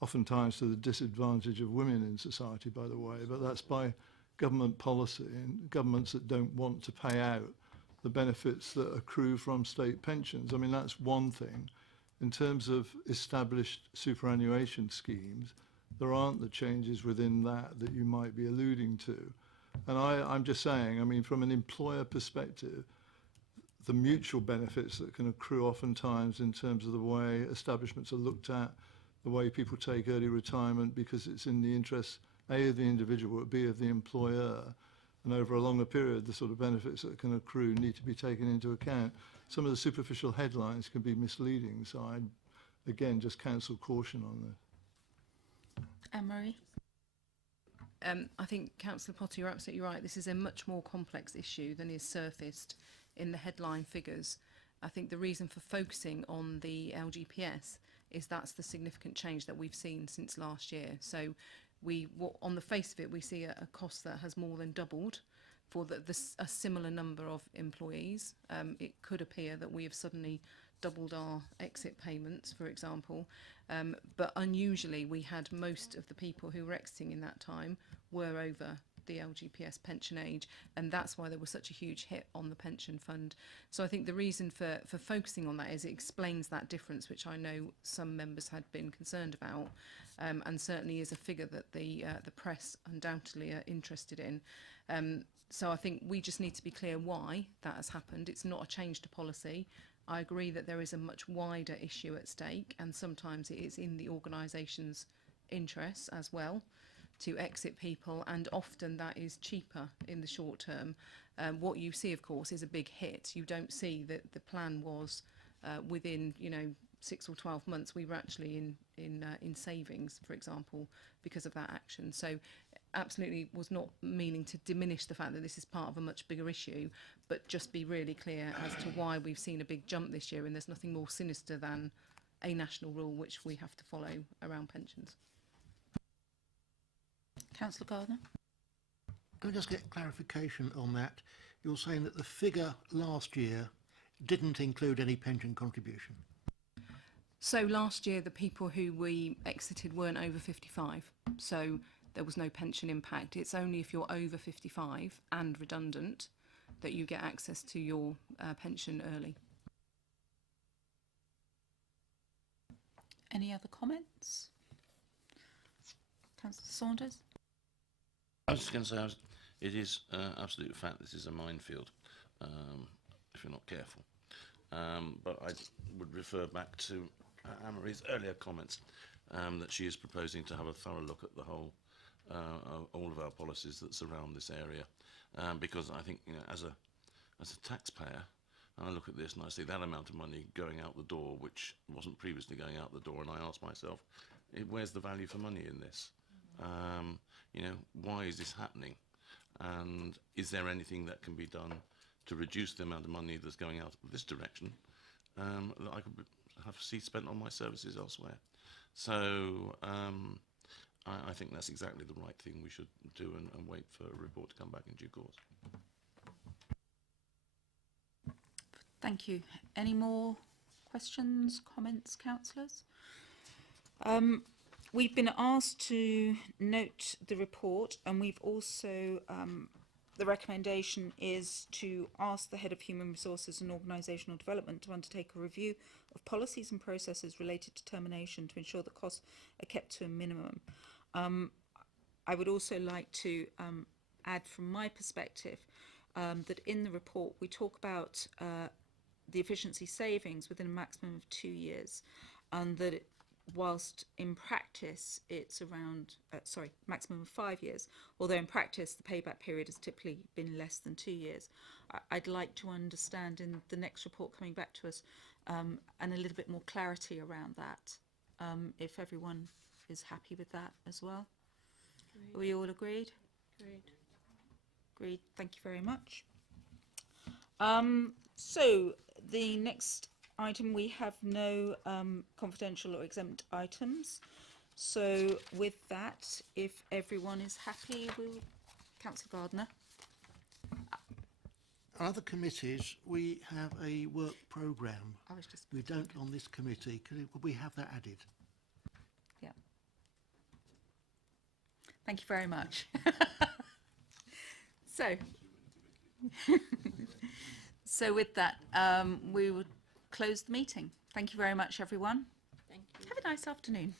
oftentimes to the disadvantage of women in society, by the way, but that's by government policy and governments that don't want to pay out the benefits that accrue from state pensions. I mean, that's one thing. In terms of established superannuation schemes, there aren't the changes within that you might be alluding to. And I'm just saying, I mean, from an employer perspective, the mutual benefits that can accrue oftentimes in terms of the way establishments are looked at, the way people take early retirement because it's in the interest, A, of the individual, but B, of the employer. And over a longer period, the sort of benefits that can accrue need to be taken into account. Some of the superficial headlines can be misleading, so I'd, again, just counsel caution on this. Anne-Marie? I think, Councillor Potter, you're absolutely right. This is a much more complex issue than is surfaced in the headline figures. I think the reason for focusing on the LGPS is that's the significant change that we've seen since last year. So on the face of it, we see a cost that has more than doubled for a similar number of employees. It could appear that we have suddenly doubled our exit payments, for example, but unusually we had most of the people who were exiting in that time were over the LGPS pension age, and that's why there was such a huge hit on the pension fund. So I think the reason for focusing on that is it explains that difference, which I know some members had been concerned about, and certainly is a figure that the press undoubtedly are interested in. So I think we just need to be clear why that has happened. It's not a change to policy. I agree that there is a much wider issue at stake, and sometimes it is in the organisation's interests as well to exit people, and often that is cheaper in the short term. What you see, of course, is a big hit. You don't see that the plan was within, 6 or 12 months we were actually in savings, for example, because of that action. So absolutely was not meaning to diminish the fact that this is part of a much bigger issue, but just be really clear as to why we've seen a big jump this year, and there's nothing more sinister than a national rule which we have to follow around pensions. Councillor Gardner? Can I just get clarification on that? You're saying that the figure last year didn't include any pension contribution? So last year the people who we exited weren't over 55, so there was no pension impact. It's only if you're over 55 and redundant that you get access to your pension early. Any other comments? Councillor Saunders? I was just going to say, it is absolute fact this is a minefield, if you're not careful. But I would refer back to Anne-Marie's earlier comments that she is proposing to have a thorough look at the whole, all of our policies that surround this area, because I think, as a taxpayer, I look at this and I see that amount of money going out the door, which wasn't previously going out the door, and I ask myself, where's the value for money in this? Why is this happening? And is there anything that can be done to reduce the amount of money that's going out this direction that I could see spent on my services elsewhere? So I think that's exactly the right thing we should do, and wait for a report to come back in due course. Thank you. Any more questions, comments, councillors? We've been asked to note the report, and we've also, the recommendation is to ask the Head of Human Resources and Organisational Development to undertake a review of policies and processes related to termination to ensure that costs are kept to a minimum. I would also like to add from my perspective that in the report we talk about the efficiency savings within a maximum of 2 years, and that whilst in practice it's around, maximum of 5 years, although in practice the payback period has typically been less than 2 years. I'd like to understand in the next report coming back to us and a little bit more clarity around that, if everyone is happy with that as well. Agreed. Are we all agreed? Agreed. Agreed. Thank you very much. So the next item, we have no confidential or exempt items. So with that, if everyone is happy, we'll... Councillor Gardner. on other committees, we have a work programme. I was just, We don't on this committee. Could we have that added? yeah. Thank you very much. So, so with that, we will close the meeting. Thank you very much, everyone. Thank you. Have a nice afternoon.